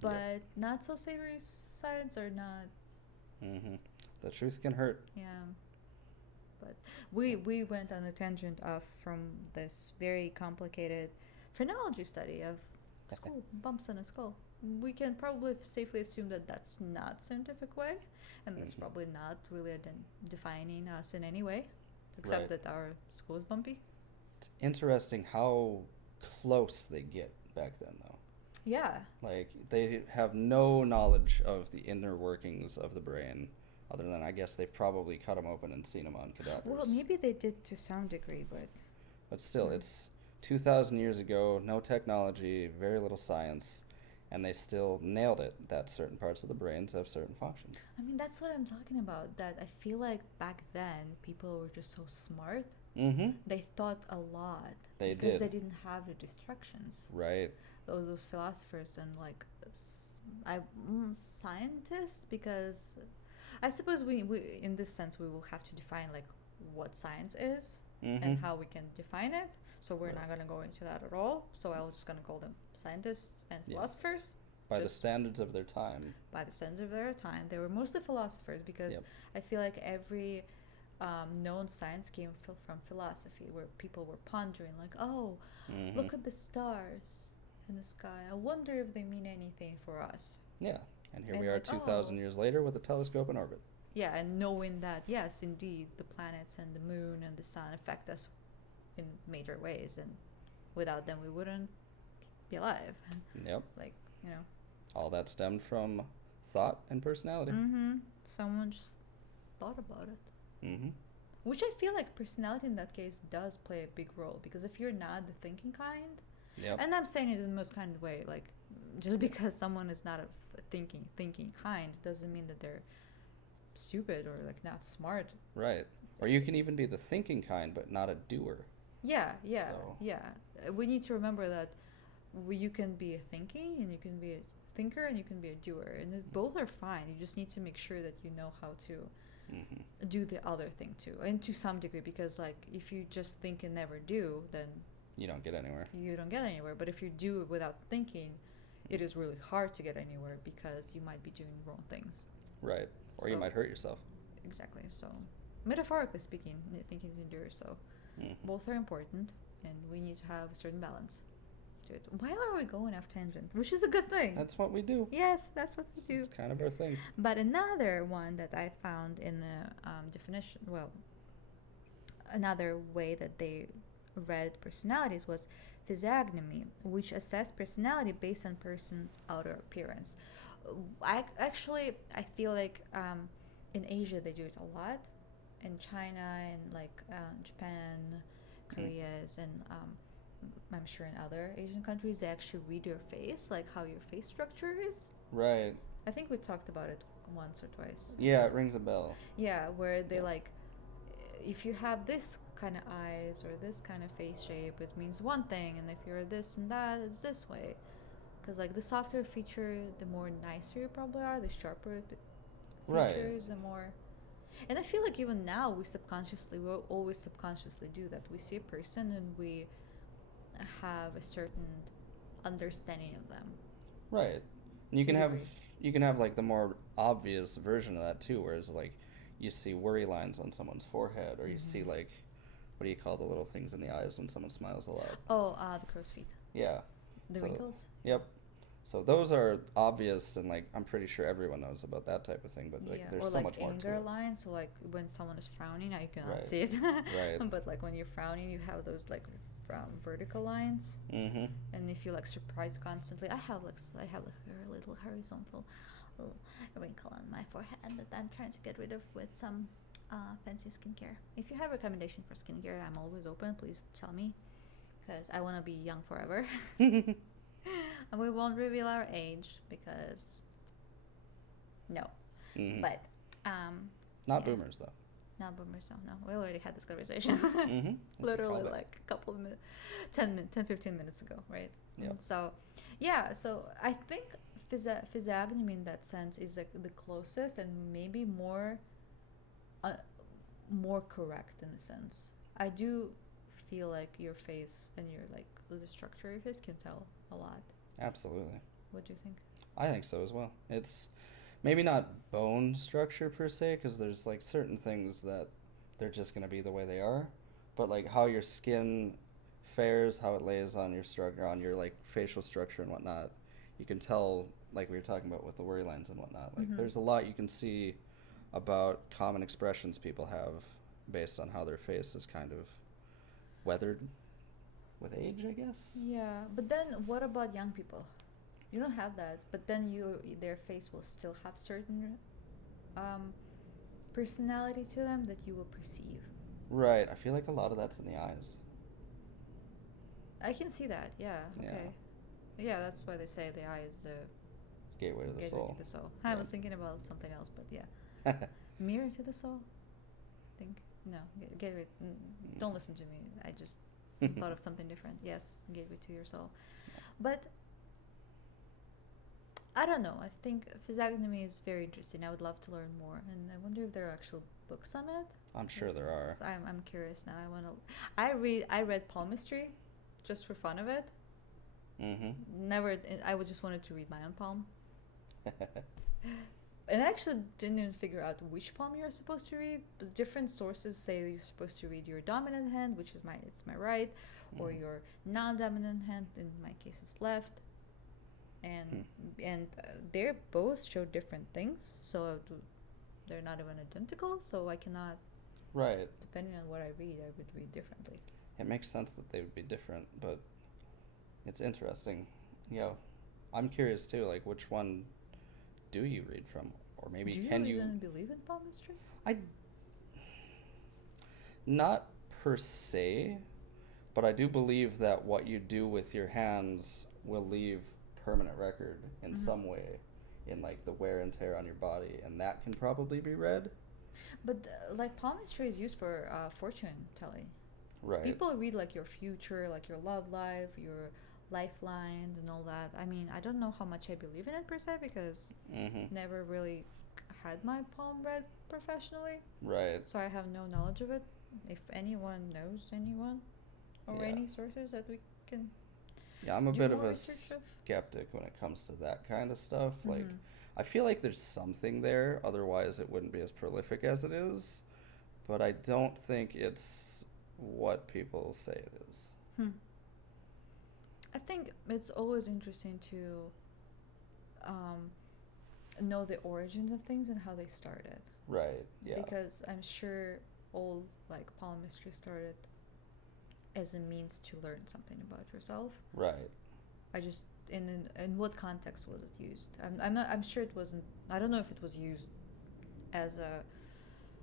but not so savory sides are not. Mm-hmm. The truth can hurt. Yeah, but we went on a tangent of from this very complicated phrenology study of skull bumps on a skull. We can probably safely assume that that's not scientific way, and that's probably not really defining us in any way, except that our skull is bumpy. It's interesting how close they get back then, though. Yeah. Like, they have no knowledge of the inner workings of the brain, other than I guess they've probably cut them open and seen them on cadavers. Well, maybe they did to some degree, but... But still, it's 2,000 years ago, no technology, very little science, and they still nailed it that certain parts of the brains have certain functions. I mean, that's what I'm talking about, that I feel like back then, people were just so smart. Mm-hmm. They thought a lot. They because did. they didn't have the distractions. Right. Those philosophers and, like, scientists, because I suppose we in this sense, we will have to define, like, what science is and how we can define it. So we're not going to go into that at all. So I'm just going to call them scientists and philosophers. By the standards of their time. By the standards of their time. They were mostly philosophers because I feel like every known science came from philosophy, where people were pondering, like, oh, look at the stars in the sky. I wonder if they mean anything for us. Yeah. And here we are 2,000 years later with a telescope in orbit. Yeah, and knowing that, yes, indeed, the planets and the moon and the sun affect us in major ways, and without them we wouldn't be alive. Yep. Like, all that stemmed from thought and personality. Someone just thought about it. Which I feel like personality in that case does play a big role, because if you're not the thinking kind, and I'm saying it in the most kind of way, like, just because someone is not a thinking kind doesn't mean that they're stupid or, like, not smart. Right. Or you can even be the thinking kind but not a doer. Yeah. We need to remember that you can be a thinking, and you can be a thinker, and you can be a doer, and both are fine. You just need to make sure that you know how to do the other thing too, and to some degree, because, like, if you just think and never do, then you don't get anywhere. But if you do it without thinking, it is really hard to get anywhere, because you might be doing wrong things. Right. Or you might hurt yourself. Exactly. So, metaphorically speaking, thinking is endures. So, both are important, and we need to have a certain balance to it. Why are we going off tangent? Which is a good thing. That's what we do. Yes, that's what we do. It's kind of our thing. But another one that I found in the definition, another way that they read personalities was physiognomy, which assess personality based on person's outer appearance. I feel like in Asia they do it a lot, in China and, like, Japan, Koreas, and I'm sure in other Asian countries they actually read your face, like how your face structure is. Right. I think we talked about it once or twice. Yeah, it rings a bell. Yeah, where they, like, if you have this kind of eyes or this kind of face shape, it means one thing, and if you're this and that, it's this way. Because, like, the softer feature, the more nicer you probably are, the sharper the features, the more. And I feel like even now we'll always subconsciously do that. We see a person and we have a certain understanding of them. Right. And you to can be have read. like the more obvious version of that too, whereas like you see worry lines on someone's forehead, or you see Hmm. like what do you call the little things in the eyes when someone smiles a lot? Oh, the crow's feet, Yeah. the So, wrinkles. yep. So those are obvious, and like I'm pretty sure everyone knows about that type of thing, but like Yeah, there's or so like much more to anger it. lines. So like when someone is frowning, now you cannot Right. see it. Right. But like when you're frowning, you have those like vertical lines. Mm-hmm. And if you like surprised constantly, I have like a little horizontal little wrinkle on my forehead that I'm trying to get rid of with some fancy skincare. If you have recommendation for skincare, I'm always open. Please tell me, because I want to be young forever. And we won't reveal our age because no. Mm-hmm. But um, Not yeah, boomers though. not boomers. No, no. We already had this conversation. Mm-hmm. It's a Literally callback. like a couple of minutes, 10, 15 minutes ago, right? Yeah. So, yeah, so I think physiognomy in that sense is like the closest and maybe uh, more correct in a sense. I do feel like your face and your like the structure of your face can tell a lot. Absolutely. What do you think? I think so as well. It's maybe not bone structure per se, because there's like certain things that they're just going to be the way they are, but like how your skin fares, how it lays on your structure, on your like facial structure and whatnot, you can tell, like we were talking about with the worry lines and whatnot. Like Mm-hmm. there's a lot you can see about common expressions people have based on how their face is kind of weathered with age, I guess. Yeah, but then what about young people? You don't have that, but then their face will still have certain um, personality to them that you will perceive. Right. I feel like a lot of that's in the eyes. I can see that. Yeah. Yeah. Okay. Yeah, that's why they say the eye is the Gateway to the gateway soul. to the soul. I Yeah. was thinking about something else, but yeah, mirror to the soul. Think no, gateway. Don't listen to me. I just thought of something different. Yes, gateway to your soul. But I don't know. I think physiognomy is very interesting. I would love to learn more, and I wonder if there are actual books on it. I'm sure there are. I'm curious now. I read palmistry, just for fun of it. Mm-hmm. Never. I would just wanted to read my own palm, and I actually didn't even figure out which palm you're supposed to read. But different sources say that you're supposed to read your dominant hand, which is my right, or Mm-hmm. your non-dominant hand. In my case, it's left. And they both show different things, so they're not even identical. So I cannot, Right. depending on what I read, I would read differently. It makes sense that they would be different, but it's interesting. Yeah. I'm curious too, like which one do you read from? Or maybe Do you can you even believe in palmistry? I not per se, but I do believe that what you do with your hands will leave permanent record in Mm-hmm. some way in like the wear and tear on your body, and that can probably be read. But like palmistry is used for fortune telling. Right. People read like your future, like your love life, your lifelines, and all that. I mean, I don't know how much I believe in it per se because Mm-hmm. never really had my palm read professionally, Right. so I have no knowledge of it. If anyone knows anyone or Yeah. any sources that we can Yeah, I'm a do bit of more a research with. skeptic when it comes to that kind of stuff. Like, Mm-hmm. I feel like there's something there, otherwise it wouldn't be as prolific as it is. But I don't think it's what people say it is. Hmm. I think it's always interesting to um, know the origins of things and how they started. Right. Yeah. Because I'm sure all like palmistry started as a means to learn something about yourself. Right. I just in what context was it used? I'm not. I'm sure it wasn't. I don't know if it was used as a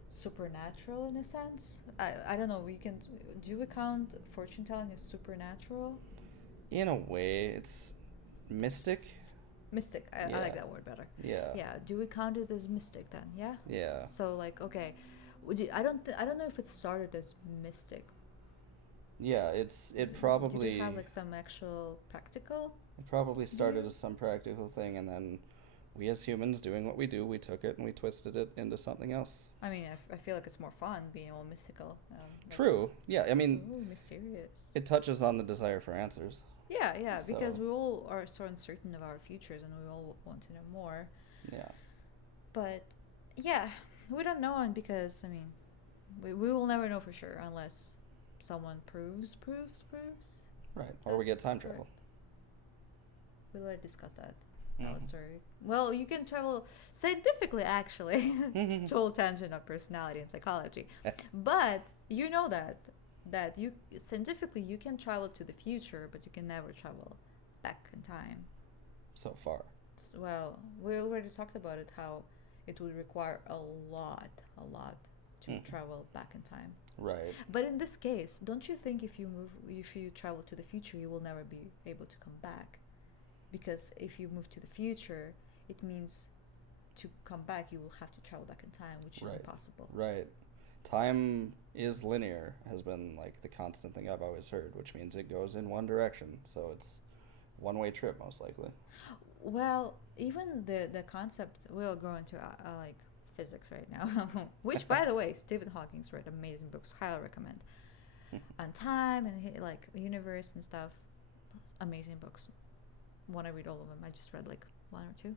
supernatural in a sense. I don't know. We can do we count fortune telling as supernatural? In a way, it's mystic. Mystic. I Yeah. like that word better. Yeah. Yeah. Do we count it as mystic then? Yeah. Yeah. So like okay, I don't know if it started as mystic. Yeah. It Did probably you have like some actual practical? started Yeah. as some practical thing, and then we as humans doing what we do, we took it and we twisted it into something else. I mean, I feel like it's more fun being all mystical. Like, True. Yeah. I mean, ooh, mysterious. it touches on the desire for answers. Yeah, because So, we all are so uncertain of our futures and we all want to know more. yeah. But yeah, we don't know, and because I mean, we will never know for sure unless someone proves Right. Or that we get time travel. correct. We already discussed that. Mhm. Story. Well, you can travel scientifically, actually. Total tangent of personality and psychology, but you know that you scientifically you can travel to the future, but you can never travel back in time. So far. Well, we already talked about it. How it would require a lot to Mhm. travel back in time. Right. But in this case, don't you think if you travel to the future, you will never be able to come back? Because if you move to the future, it means to come back, you will have to travel back in time, which is Right. impossible. Right. Time is linear, has been like the constant thing I've always heard, which means it goes in one direction. So it's one-way trip, most likely. Well, even the concept we'll go into like physics right now, which by the way, Stephen Hawking's wrote amazing books, highly recommend. On time and like universe and stuff, amazing books. Want to read all of them? I just read like one or two.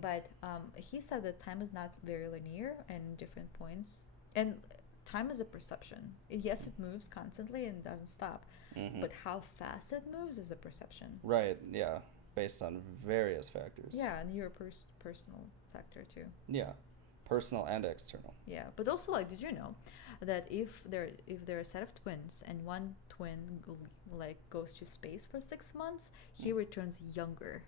But he said that time is not very linear and different points, and time is a perception. Yes, it moves constantly and doesn't stop, Mhm. but how fast it moves is a perception. Right. Yeah. Based on various factors. Yeah, and your personal factor too. Yeah. Personal and external. Yeah, but also like, did you know that if they're a set of twins and one twin like goes to space for 6 months, he returns younger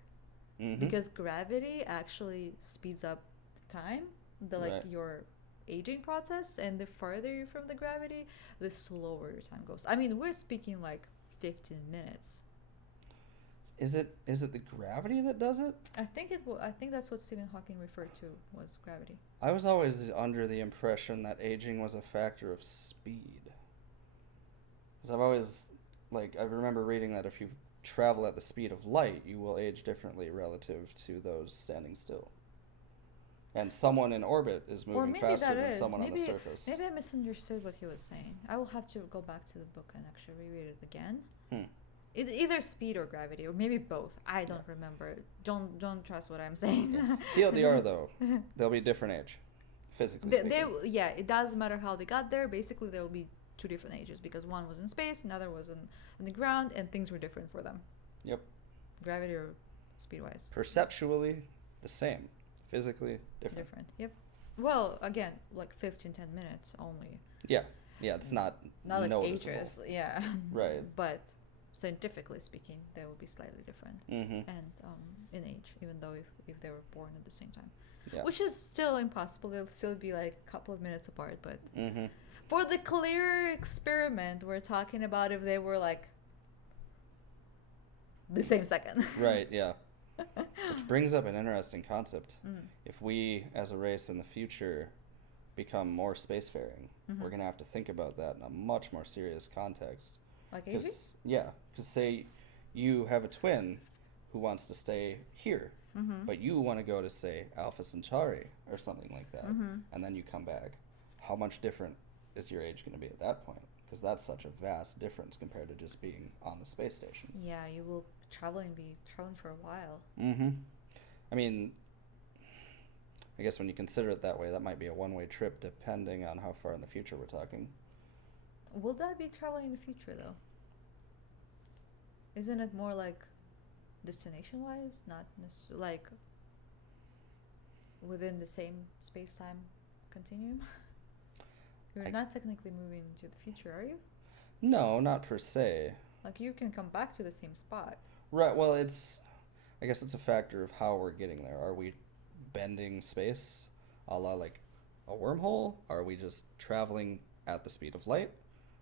Mhm. because gravity actually speeds up time, the like Right. your aging process, and the farther you're from the gravity, the slower your time goes. I mean, we're speaking like 15 minutes. Is it the gravity that does it? I think that's what Stephen Hawking referred to was gravity. I was always under the impression that aging was a factor of speed. Because I've always, like, I remember reading that if you travel at the speed of light, you will age differently relative to those standing still. And someone in orbit is Or moving maybe faster that than is. someone on the surface. Maybe I misunderstood what he was saying. I will have to go back to the book and actually reread it again. Either speed or gravity, or maybe both. I don't remember. Don't trust what I'm saying. TLDR, though, they'll be different age, physically speaking. Yeah, it doesn't matter how they got there. Basically, there will be two different ages because one was in space, another was on the ground, and things were different for them. Yep. Gravity or speed-wise. Perceptually, the same. Physically, different. Yep. Well, again, like 10 minutes only. Yeah. Yeah, it's not like noticeable. ages. Yeah. Right. But scientifically speaking, they will be slightly different, and in age, even though if they were born at the same time, Yeah. which is still impossible. They'll still be like a couple of minutes apart. But Mm-hmm. for the clear experiment, we're talking about if they were like the same second. Right, yeah. Which brings up an interesting concept. If we, as a race in the future, become more spacefaring, we're going to have to think about that in a much more serious context. Like aging? Yeah, because say you have a twin who wants to stay here, but you want to go to, say, Alpha Centauri or something like that, and then you come back. How much different is your age going to be at that point? Because that's such a vast difference compared to just being on the space station. Yeah, you will be traveling for a while. I mean, I guess when you consider it that way, that might be a one-way trip depending on how far in the future we're talking. Will that be traveling in the future though? Isn't it more like destination-wise, not necessarily like within the same space-time continuum? You're not technically moving into the future, are you? No, not per se. Like you can come back to the same spot. Right, well, I guess it's a factor of how we're getting there. Are we bending space a la like a wormhole? Are we just traveling at the speed of light,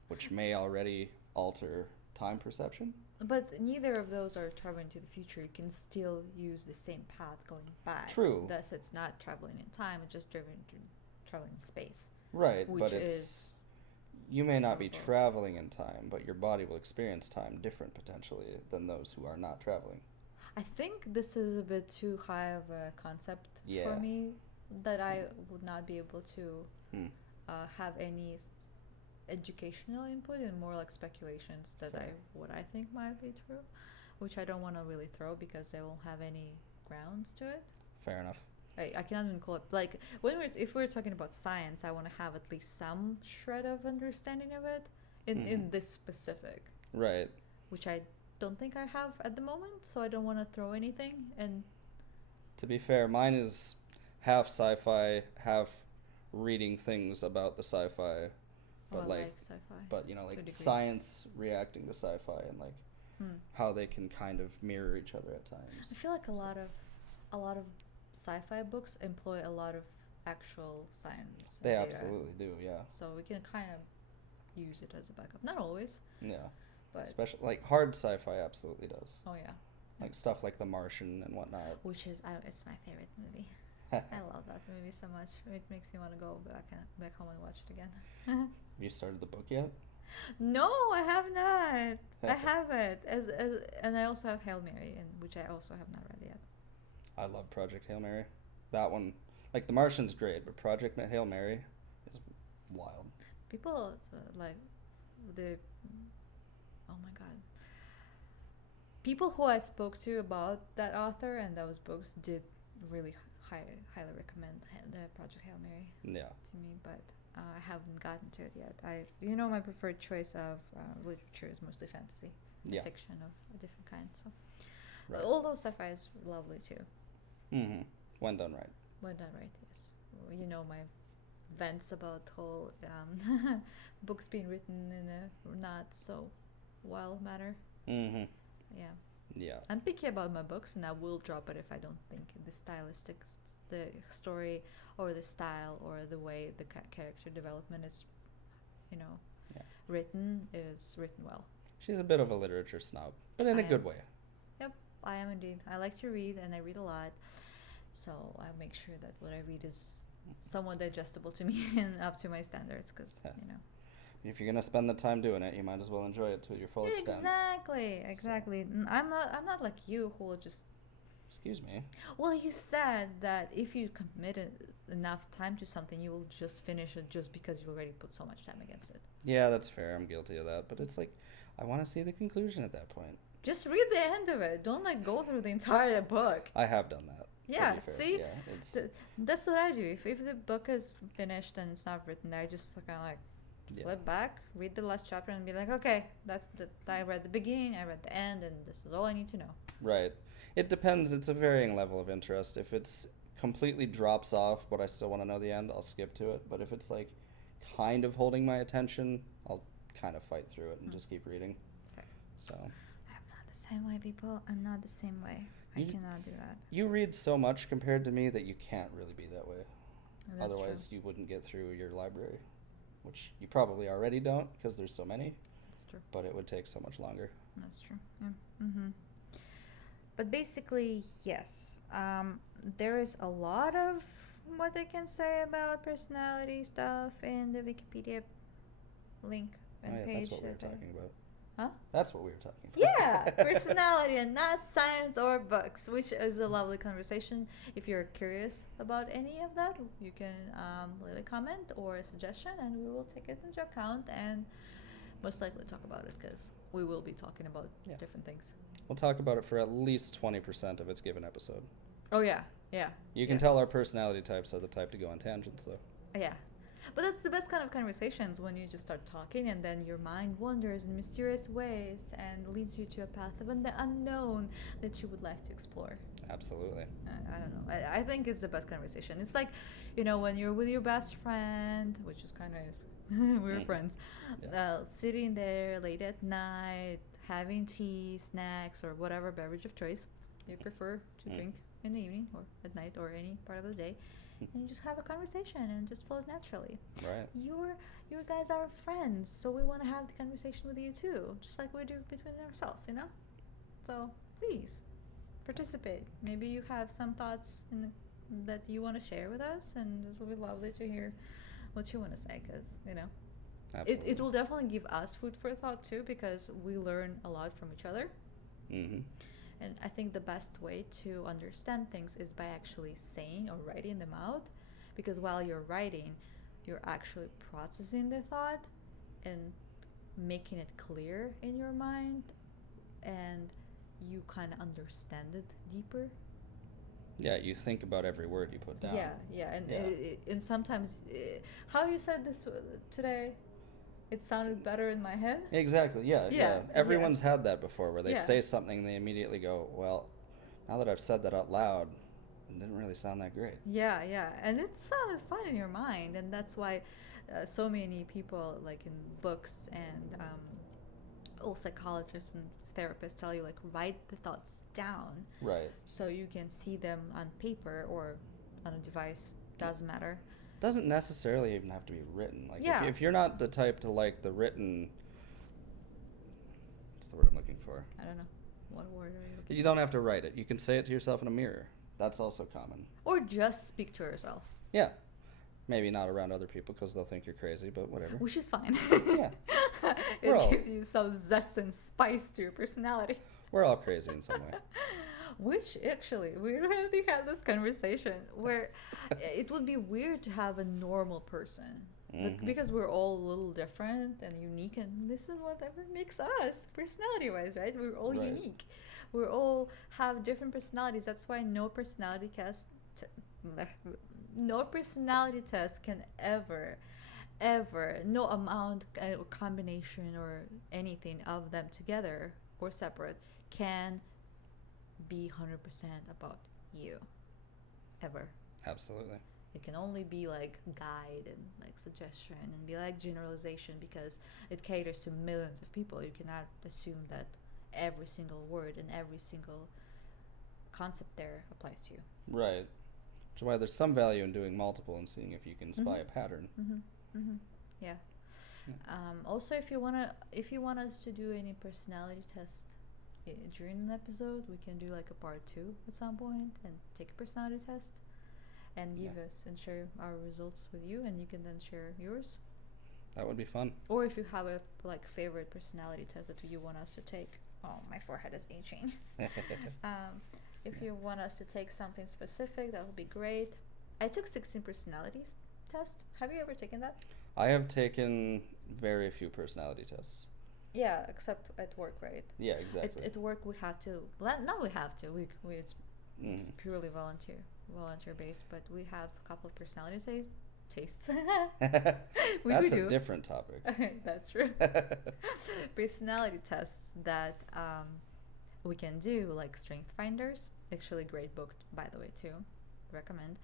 which may already alter time perception? But neither of those are traveling to the future. You can still use the same path going back. True. Thus, it's not traveling in time. It's just traveling in space. Right, Which but is you may not be powerful. traveling in time, but your body will experience time different potentially than those who are not traveling. I think this is a bit too high of a concept Yeah. for me that I would not be able to have any educational input and more like speculations that Fair. what I think might be true, which I don't want to really throw because they won't have any grounds to it. Fair enough. I can't even call it like if we're talking about science, I want to have at least some shred of understanding of it in this specific, Right. which I don't think I have at the moment. So I don't want to throw anything. And To be fair, mine is half sci-fi, half reading things about the sci-fi, but I like, sci-fi. but to a like degree. science reacting to sci-fi and like how they can kind of mirror each other at I times. feel like a lot of sci-fi books employ a lot of actual science. They data. absolutely do, yeah. So we can kind of use it as a backup. Not always, Yeah. but Especially like hard sci-fi absolutely does. oh yeah, Like stuff like The Martian and whatnot. which is it's my favorite movie. I love that movie so much. It makes me want to go back home and watch it again. Have you started the book yet? No, I have not. I haven't. And I also have Hail Mary, which I also have not read yet. I love Project Hail Mary. That one, like The Martian's great, but Project Hail Mary is wild. People like the oh my god. People who I spoke to about that author and those books did really highly recommend the Project Hail Mary Yeah. to me, but I haven't gotten to it yet. My preferred choice of literature is mostly fantasy, Yeah. fiction of a different kind. So, Right. although sci-fi is lovely too, When done right. when done right. Yes, my vents about whole books being written in a not so wild manner. Yeah. Yeah. I'm picky about my books, and I will drop it if I don't think the story, or the style, or the way the character development is, Yeah. written well. She's a bit of a literature snob, but in a good way. Yep, I am indeed. I like to read, and I read a lot, so I make sure that what I read is somewhat digestible to me and up to my standards, because If you're gonna spend the time doing it, you might as well enjoy it to your full extent. Exactly. I'm not like you who will just. Excuse me. Well, you said that if you committed enough time to something, you will just finish it just because you already put so much time against it. Yeah, that's fair. I'm guilty of that, but it's like I want to see the conclusion at that point. Just read the end of it. Don't go through the entire book. I have done that. Yeah, to be fair. see, Yeah, that's what I do. If the book is finished and it's not written, I just kind of flip back, read the last chapter, and be like, okay, I read the beginning, I read the end, and this is all I need to know. Right. It depends. It's a varying level of interest. If it's completely drops off, but I still want to know the end, I'll skip to it. But if it's like kind of holding my attention, I'll kind of fight through it and just keep reading. Fair. So. I'm not the same way, people. I'm not the same way. I cannot do that. You read so much compared to me that you can't really be that way. That's Otherwise, true. you wouldn't get through your library, which you probably already don't because there's so many. That's true. But it would take so much longer. That's true. Yeah. But basically, yes. There is a lot of what I can say about personality stuff in the Wikipedia link and page. That's what we were talking about. Huh? That's what we were talking about. Yeah, personality and not science or books, which is a lovely conversation. If you're curious about any of that, you can leave a comment or a suggestion, and we will take it into account and most likely talk about it, because we will be talking about different things. We'll talk about it for at least 20% of its given episode. Oh, yeah. You can tell our personality types are the type to go on tangents, though. Yeah. But that's the best kind of conversations, when you just start talking and then your mind wanders in mysterious ways and leads you to a path of the unknown that you would like to explore. Absolutely. I don't know. I think it's the best conversation. It's like, when you're with your best friend, which is kind of nice. We're friends. Yeah. Sitting there late at night, having tea, snacks, or whatever beverage of choice you prefer to drink in the evening or at night or any part of the day. And you just have a conversation, and it just flows naturally. Right. You guys are friends, so we want to have the conversation with you too, just like we do between ourselves, So please participate. Maybe you have some thoughts that you want to share with us, and it will be lovely to hear what you want to say, because it will definitely give us food for thought too, because we learn a lot from each other. Mm-hmm. And I think the best way to understand things is by actually saying or writing them out, because while you're writing, you're actually processing the thought, and making it clear in your mind, and you kind of understand it deeper. Yeah, you think about every word you put down. Yeah, and Yeah. and sometimes, how you said this today, it sounded better in my head. Exactly, yeah. Yeah, Everyone's had that before where they Yeah. say something and they immediately go, well, now that I've said that out loud, it didn't really sound that great. Yeah, and it sounded fun in your mind, and that's why so many people, like in books and all psychologists and therapists tell you, like, write the thoughts down Right. so you can see them on paper or on a device. Doesn't matter. Doesn't necessarily even have to be written. Like, Yeah. if you're not the type to like the written, what's the word I'm looking for? I don't know. What word are you looking You don't have to write it. You can say it to yourself in a mirror. That's also common. Or just speak to yourself. Yeah. Maybe not around other people because they'll think you're crazy, but whatever. Which is fine. Yeah. It gives you some zest and spice to your personality. We're all crazy in some way. Which, actually, we already had this conversation where it would be weird to have a normal person. But because we're all a little different and unique, and this is whatever makes us personality-wise, right? We're all Right. unique. We all have different personalities. That's why no personality test can ever, no amount or combination or anything of them together or separate can be 100% about you, ever. Absolutely. It can only be like guide and like suggestion and be like generalization because it caters to millions of people. You cannot assume that every single word and every single concept there applies to you. Right. Which is why there's some value in doing multiple and seeing if you can spy a pattern. Yeah. Also, if you want us to do any personality tests during an episode, we can do like a part 2 at some point and take a personality test and give us and share our results with you, and you can then share yours. That would be fun. Or if you have a like favorite personality test that you want us to take. Oh, my forehead is itching. If you want us to take something specific, that would be great. I took 16 personalities test. Have you ever taken that? I have taken very few personality tests. Yeah, except at work, right? Yeah, exactly. At work, we have to. Well, now we have to. We it's Mhm. purely volunteer based, but we have a couple of personality tastes. That's a different topic. That's true. Personality tests that we can do, like Strength Finders. Actually, great book, by the way, too. Recommend.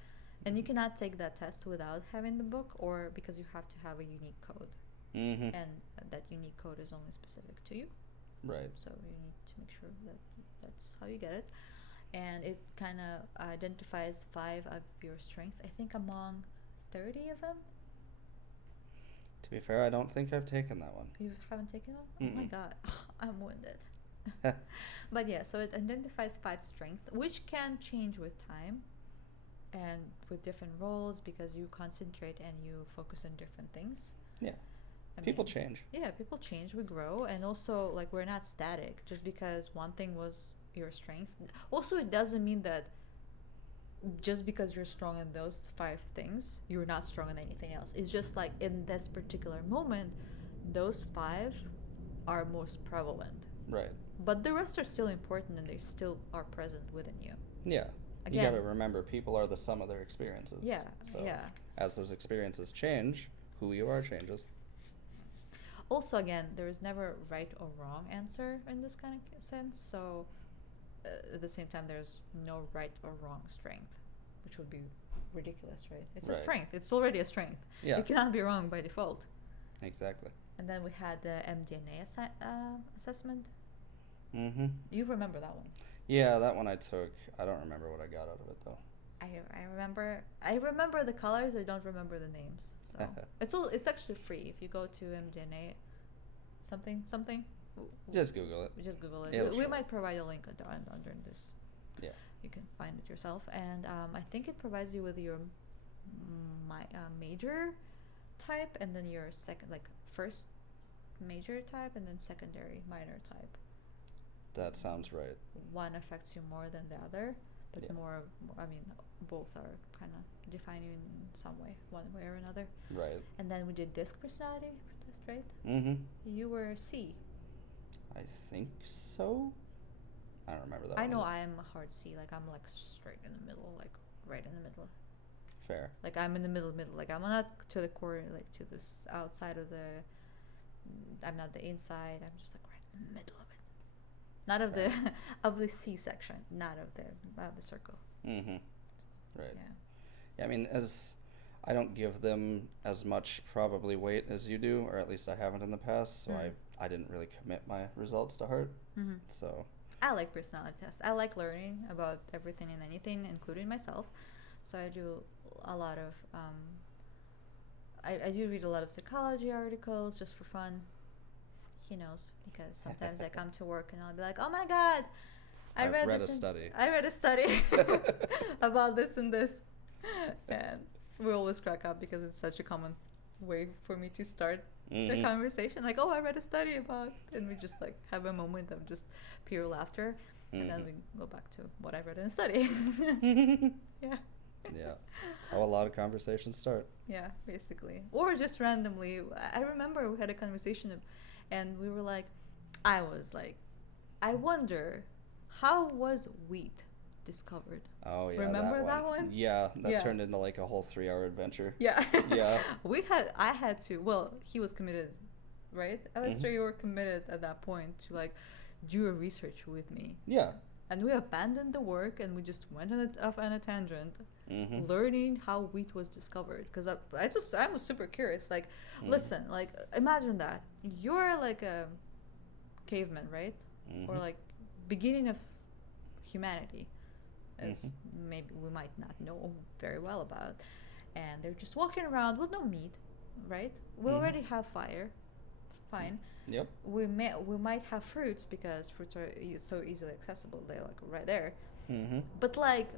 And you cannot take that test without having the book, or because you have to have a unique code. Mm-hmm. And that unique code is only specific to you. Right. So you need to make sure that that's how you get it. And it kind of identifies 5 of your strengths, I think, among 30 of them. To be fair, I don't think I've taken that one. You haven't taken one? Oh my god, I'm wounded. But yeah, so it identifies 5 strengths, which can change with time and with different roles because you concentrate and you focus on different things. Yeah. People change. Yeah, people change. We grow. And also, like, we're not static just because one thing was your strength. Also, it doesn't mean that just because you're strong in those 5 things, you're not strong in anything else. It's just like in this particular moment, those 5 are most prevalent. Right. But the rest are still important and they still are present within you. Yeah. Again, you gotta remember, people are the sum of their experiences. Yeah, So yeah. as those experiences change, who you are changes. Also, again, there is never right or wrong answer in this kind of sense. So at the same time, there's no right or wrong strength, which would be ridiculous, right? It's a Right. strength. It's already a strength. Yeah. It cannot be wrong by default. Exactly. And then we had the MDNA assessment. Mm-hmm. You remember that one? Yeah, that one I took. I don't remember what I got out of it, though. I remember the colors. I don't remember the names. So it's actually free if you go to MDNA something. Just Google it. Just Google it. It'll We show. might provide a link under this. Yeah. You can find it yourself, and I think it provides you with your major type, and then your first major type, and then secondary minor type. That sounds right. One affects you more than the other, but Yeah. both are kind of define you in some way, one way or another. Right. And then we did disc personality test, right? Mm-hmm. You were C. I think so. I don't remember that I one know either. I am a hard C. Like I'm like straight in the middle, like right in the middle. Fair. Like I'm in the middle. Like I'm not to the corner, like to this outside of the. I'm not the inside. I'm just like right in the middle of it. Not of Fair. the of the C section. Not of the circle. Mm-hmm. Right. Yeah. Yeah, I mean, as I don't give them as much probably weight as you do, or at least I haven't in the past, so I didn't really commit my results to heart. Mm-hmm. So I like personality tests. I like learning about everything and anything, including myself. So I do a lot of. I do read a lot of psychology articles just for fun. He knows because sometimes I come to work and I'll be like, "Oh my god, I've read this a study." I read a study about this and this," and we always crack up because it's such a common way for me to start the conversation. Like, "Oh, I read a study about," and we just like have a moment of just pure laughter, and then we go back to what I read in a study. Yeah. Yeah, that's how a lot of conversations start. Yeah, basically. Or just randomly. I remember we had a conversation and we were like, I was like, I wonder, how was wheat discovered? Oh yeah, Remember that one? Yeah, that Yeah. turned into like a whole 3-hour adventure. Yeah. Yeah. I had to, well, he was committed, right? Aleister, you were committed at that point to like do a research with me. Yeah. And we abandoned the work and we just went off on a tangent, Mm-hmm. learning how wheat was discovered. Because I was super curious. Like, listen, like, imagine that. You're like a caveman, right? Or like beginning of humanity, as maybe we might not know very well about. And they're just walking around with no meat, right? We already have fire. Fine. Yep. We might have fruits because fruits are so easily accessible. They're like right there. Mm-hmm. But like,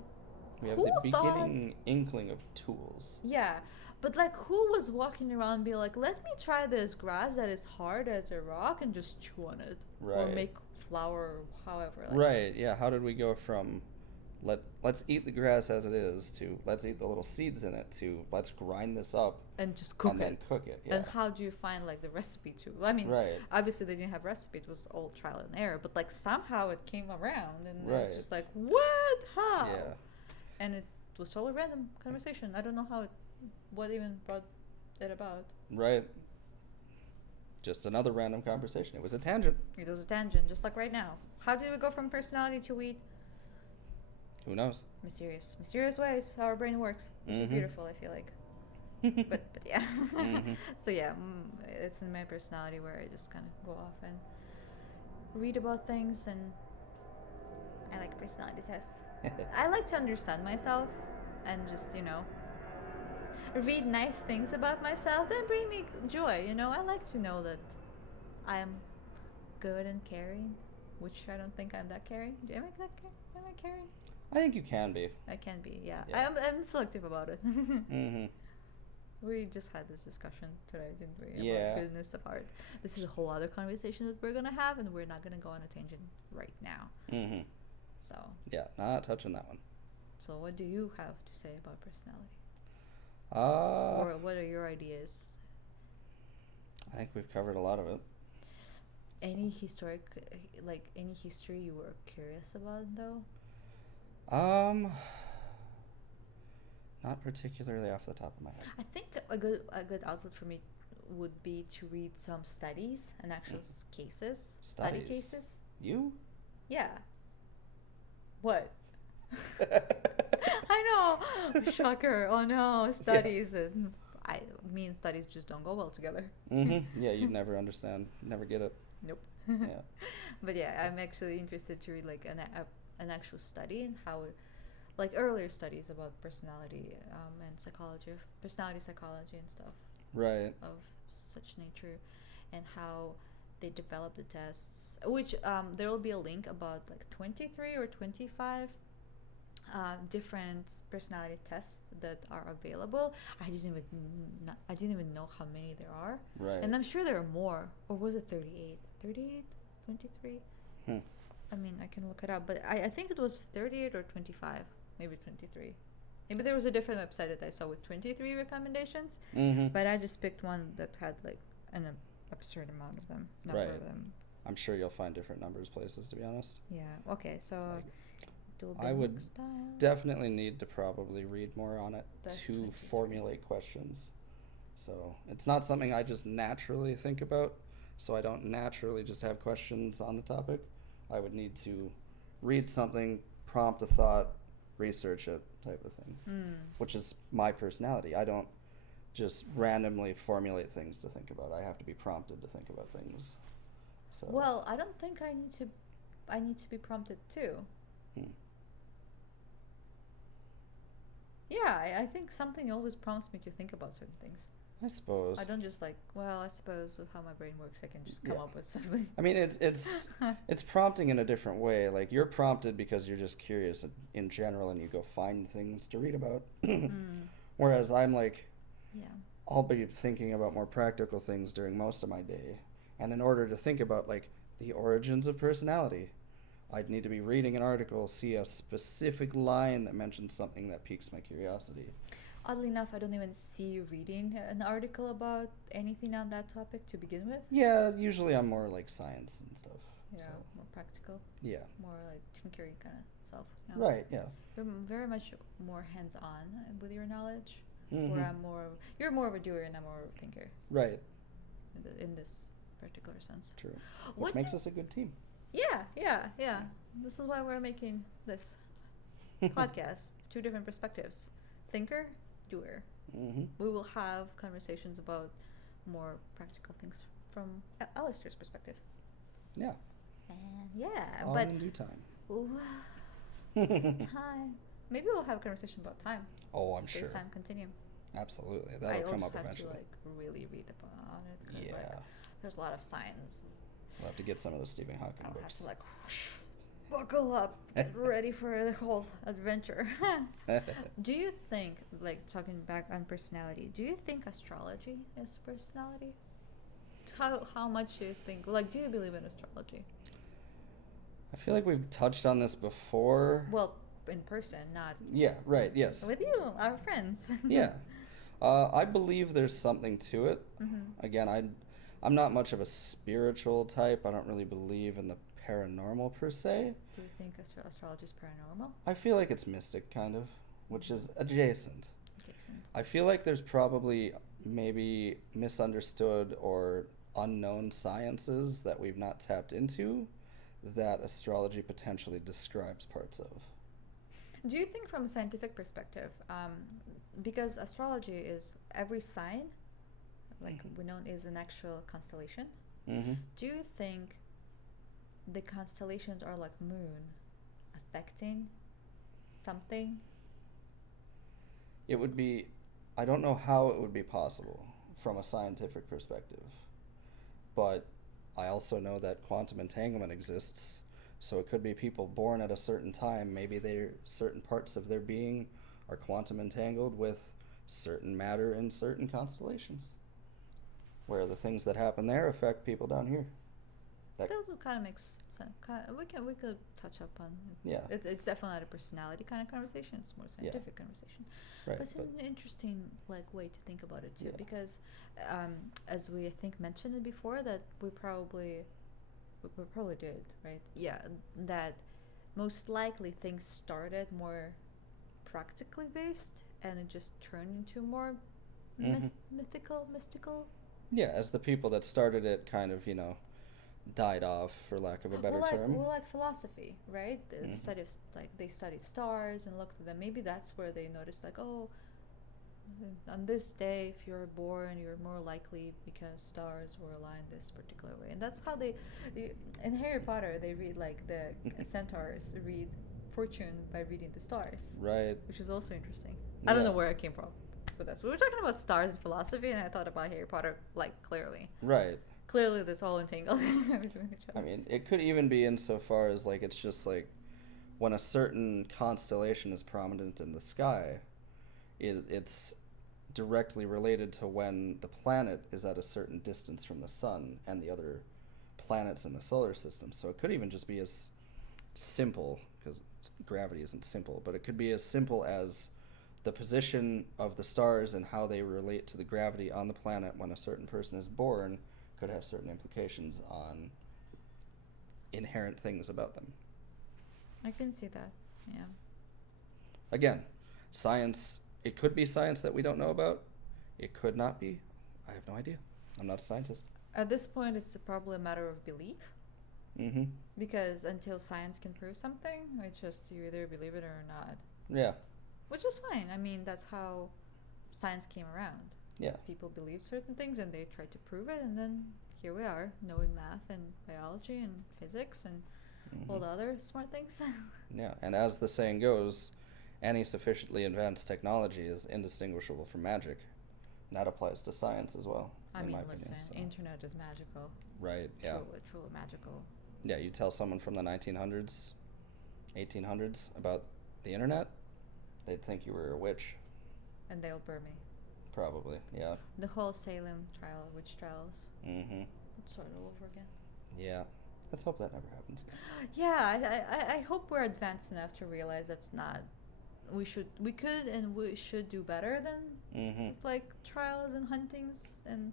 We have who the thought? beginning inkling of tools. Yeah, but like, who was walking around and be like, let me try this grass that is hard as a rock and just chew on it, or Right. make flour, or however. Like, Right. Yeah. How did we go from let's eat the grass as it is to let's eat the little seeds in it to let's grind this up and just cook and it. then cook it? Yeah. And how do you find like the recipe to? I mean, Right. obviously they didn't have recipe; it was all trial and error. But like somehow it came around, and Right. it's just like, what? How? Yeah. And it was totally random conversation. I don't know what even brought it about. Right. Just another random conversation. It was a tangent. It was a tangent, just like right now. How did we go from personality to wheat? Who knows? Mysterious ways how our brain works, which is beautiful. I feel like, but yeah. So yeah, it's in my personality where I just kind of go off and read about things, and I like personality tests. I like to understand myself, and just read nice things about myself that bring me joy. I like to know that I am good and caring, which I don't think I'm that caring. Am I caring? I think you can be. I can be, yeah. Yeah. I'm selective about it. Mm-hmm. We just had this discussion today, didn't we? Yeah. About goodness of heart. This is a whole other conversation that we're gonna have, and we're not gonna go on a tangent right now. Mm-hmm. So, Yeah, not touching that one. so what do you have to say about personality? Uh, Or what are your ideas? I think we've covered a lot of it. Any any history you were curious about, though? Not particularly off the top of my head. I think a good outlet for me would be to read some studies and actual cases. Study Studies? cases. You? Yeah. What? I know. Shocker. Oh no, studies. And me and studies just don't go well together. Mm-hmm. Yeah, you'd never understand. Never get it. Nope. Yeah. But yeah, I'm actually interested to read like an actual study and how, like earlier studies about personality and psychology, personality psychology and stuff Right. of such nature, and how they develop the tests. Which there will be a link about like 23 or 25 different personality tests that are available. I didn't even know how many there are. Right. And I'm sure there are more. Or was it 38? 38? 23? I mean, I can look it up, but I think it was 38 or 25, maybe 23. Maybe there was a different website that I saw with 23 recommendations, Mm-hmm. but I just picked one that had like an absurd amount of them. Right. Of them. I'm sure you'll find different numbers places, to be honest. Yeah. Okay. So. Like, dual I would biblical style. definitely need to probably read more on it Best to 23. formulate questions. So it's not something I just naturally think about. So I don't naturally just have questions on the topic. I would need to read something, prompt a thought, research it, type of thing. Which is my personality. I don't just randomly formulate things to think about. I have to be prompted to think about things. So. Well, I don't think I need to. I need to be prompted too. Yeah, I think something always prompts me to think about certain things. I suppose. I don't just like, well, I suppose with how my brain works, I can just come up with something. I mean, it's prompting in a different way. Like, you're prompted because you're just curious in general and you go find things to read about. Whereas I'm like, I'll be thinking about more practical things during most of my day. And in order to think about, like, the origins of personality, I'd need to be reading an article, see a specific line that mentions something that piques my curiosity. Oddly enough, I don't even see you reading an article about anything on that topic to begin with. Yeah, usually I'm more like science and stuff. Yeah, so. more practical. Yeah. More like tinkery kind of self. Yeah. Right, yeah. You're very much more hands-on with your knowledge. Mm-hmm. Where you're more of a doer and I'm more of a thinker. Right. In this particular sense. True. Which makes us a good team. Yeah. This is why we're making this podcast. 2 different perspectives. Thinker, doer. Mm-hmm. We will have conversations about more practical things from Aleister's perspective. Yeah. And all but in due time. Time. Maybe we'll have a conversation about time. Oh, I'm sure. Space-time continuum. Absolutely. That'll come up eventually. I just have to really read on it because there's a lot of science. We'll have to get some of the Stephen Hawking I'll books. have to whoosh, buckle up, get ready for the whole adventure. Do you think, talking back on personality, do you think astrology is personality? How much do you think, do you believe in astrology? I feel like we've touched on this before. Well, in person, not... Yeah, right, yes. With you, our friends. Yeah. I believe there's something to it. Mm-hmm. Again, I'm not much of a spiritual type. I don't really believe in the paranormal per se. Do you think astrology is paranormal? I feel like it's mystic, kind of, which is adjacent. I feel like there's probably maybe misunderstood or unknown sciences that we've not tapped into that astrology potentially describes parts of. Do you think from a scientific perspective, because astrology is every sign, we know is an actual constellation, do you think the constellations are like moon affecting something? It would be, I don't know how it would be possible from a scientific perspective, but I also know that quantum entanglement exists. So it could be people born at a certain time, maybe certain parts of their being are quantum entangled with certain matter in certain constellations, where the things that happen there affect people down here. That kind of makes sense. We could touch up on it. Yeah. It's definitely not a personality kind of conversation. It's more scientific conversation. Right, but it's an interesting way to think about it too, because as we I think mentioned it before, that we probably did, right? Yeah, that most likely things started more practically based and it just turned into more mystical. Yeah, as the people that started it kind of, died off, for lack of a better term. Well, like philosophy, right? The study of, they studied stars and looked at them. Maybe that's where they noticed, on this day, if you're born, you're more likely because stars were aligned this particular way. And that's how in Harry Potter, they read, the centaurs read fortune by reading the stars. Right. Which is also interesting. Yeah. I don't know where I came from with this. We were talking about stars and philosophy, and I thought about Harry Potter, clearly. Right. Clearly, this all entangled between each other. I mean, it could even be insofar as, it's just, when a certain constellation is prominent in the sky, it's directly related to when the planet is at a certain distance from the sun and the other planets in the solar system. So it could even just be as simple, because gravity isn't simple, but it could be as simple as the position of the stars and how they relate to the gravity on the planet when a certain person is born could have certain implications on inherent things about them. I can see that. Yeah. Again, science, it could be science that we don't know about. It could not be. I have no idea. I'm not a scientist. At this point, it's probably a matter of belief. Mm-hmm. Because until science can prove something, it's just you either believe it or not. Yeah. Which is fine. I mean, that's how science came around. Yeah. People believed certain things and they tried to prove it, and then here we are, knowing math and biology and physics and all the other smart things. Yeah, and as the saying goes, any sufficiently advanced technology is indistinguishable from magic. And that applies to science as well. I mean, listen, opinion, so. internet is magical. Right, yeah. Truly magical. Yeah, you tell someone from the 1900s, 1800s about the internet, they'd think you were a witch. And they'll burn me. Probably, yeah. The whole Salem trial, witch trials. Mm-hmm. Let's start all over again. Yeah. Let's hope that never happens. Yeah, I hope we're advanced enough to realize that's not. We could and we should do better than just like trials and huntings and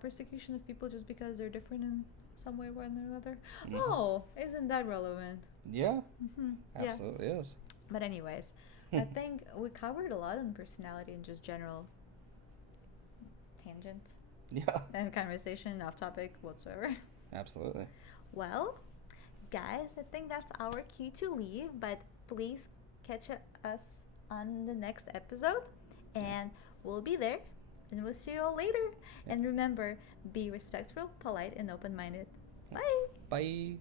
persecution of people just because they're different in some way or another. Oh, isn't that relevant? Yeah, Yeah. absolutely is. But anyways, I think we covered a lot on personality and just general tangents Yeah, and conversation, off topic whatsoever. absolutely. Well, guys, I think that's our cue to leave, but please catch us on the next episode, and we'll be there, and we'll see you all later. And remember, be respectful, polite, and open-minded. Bye! Bye.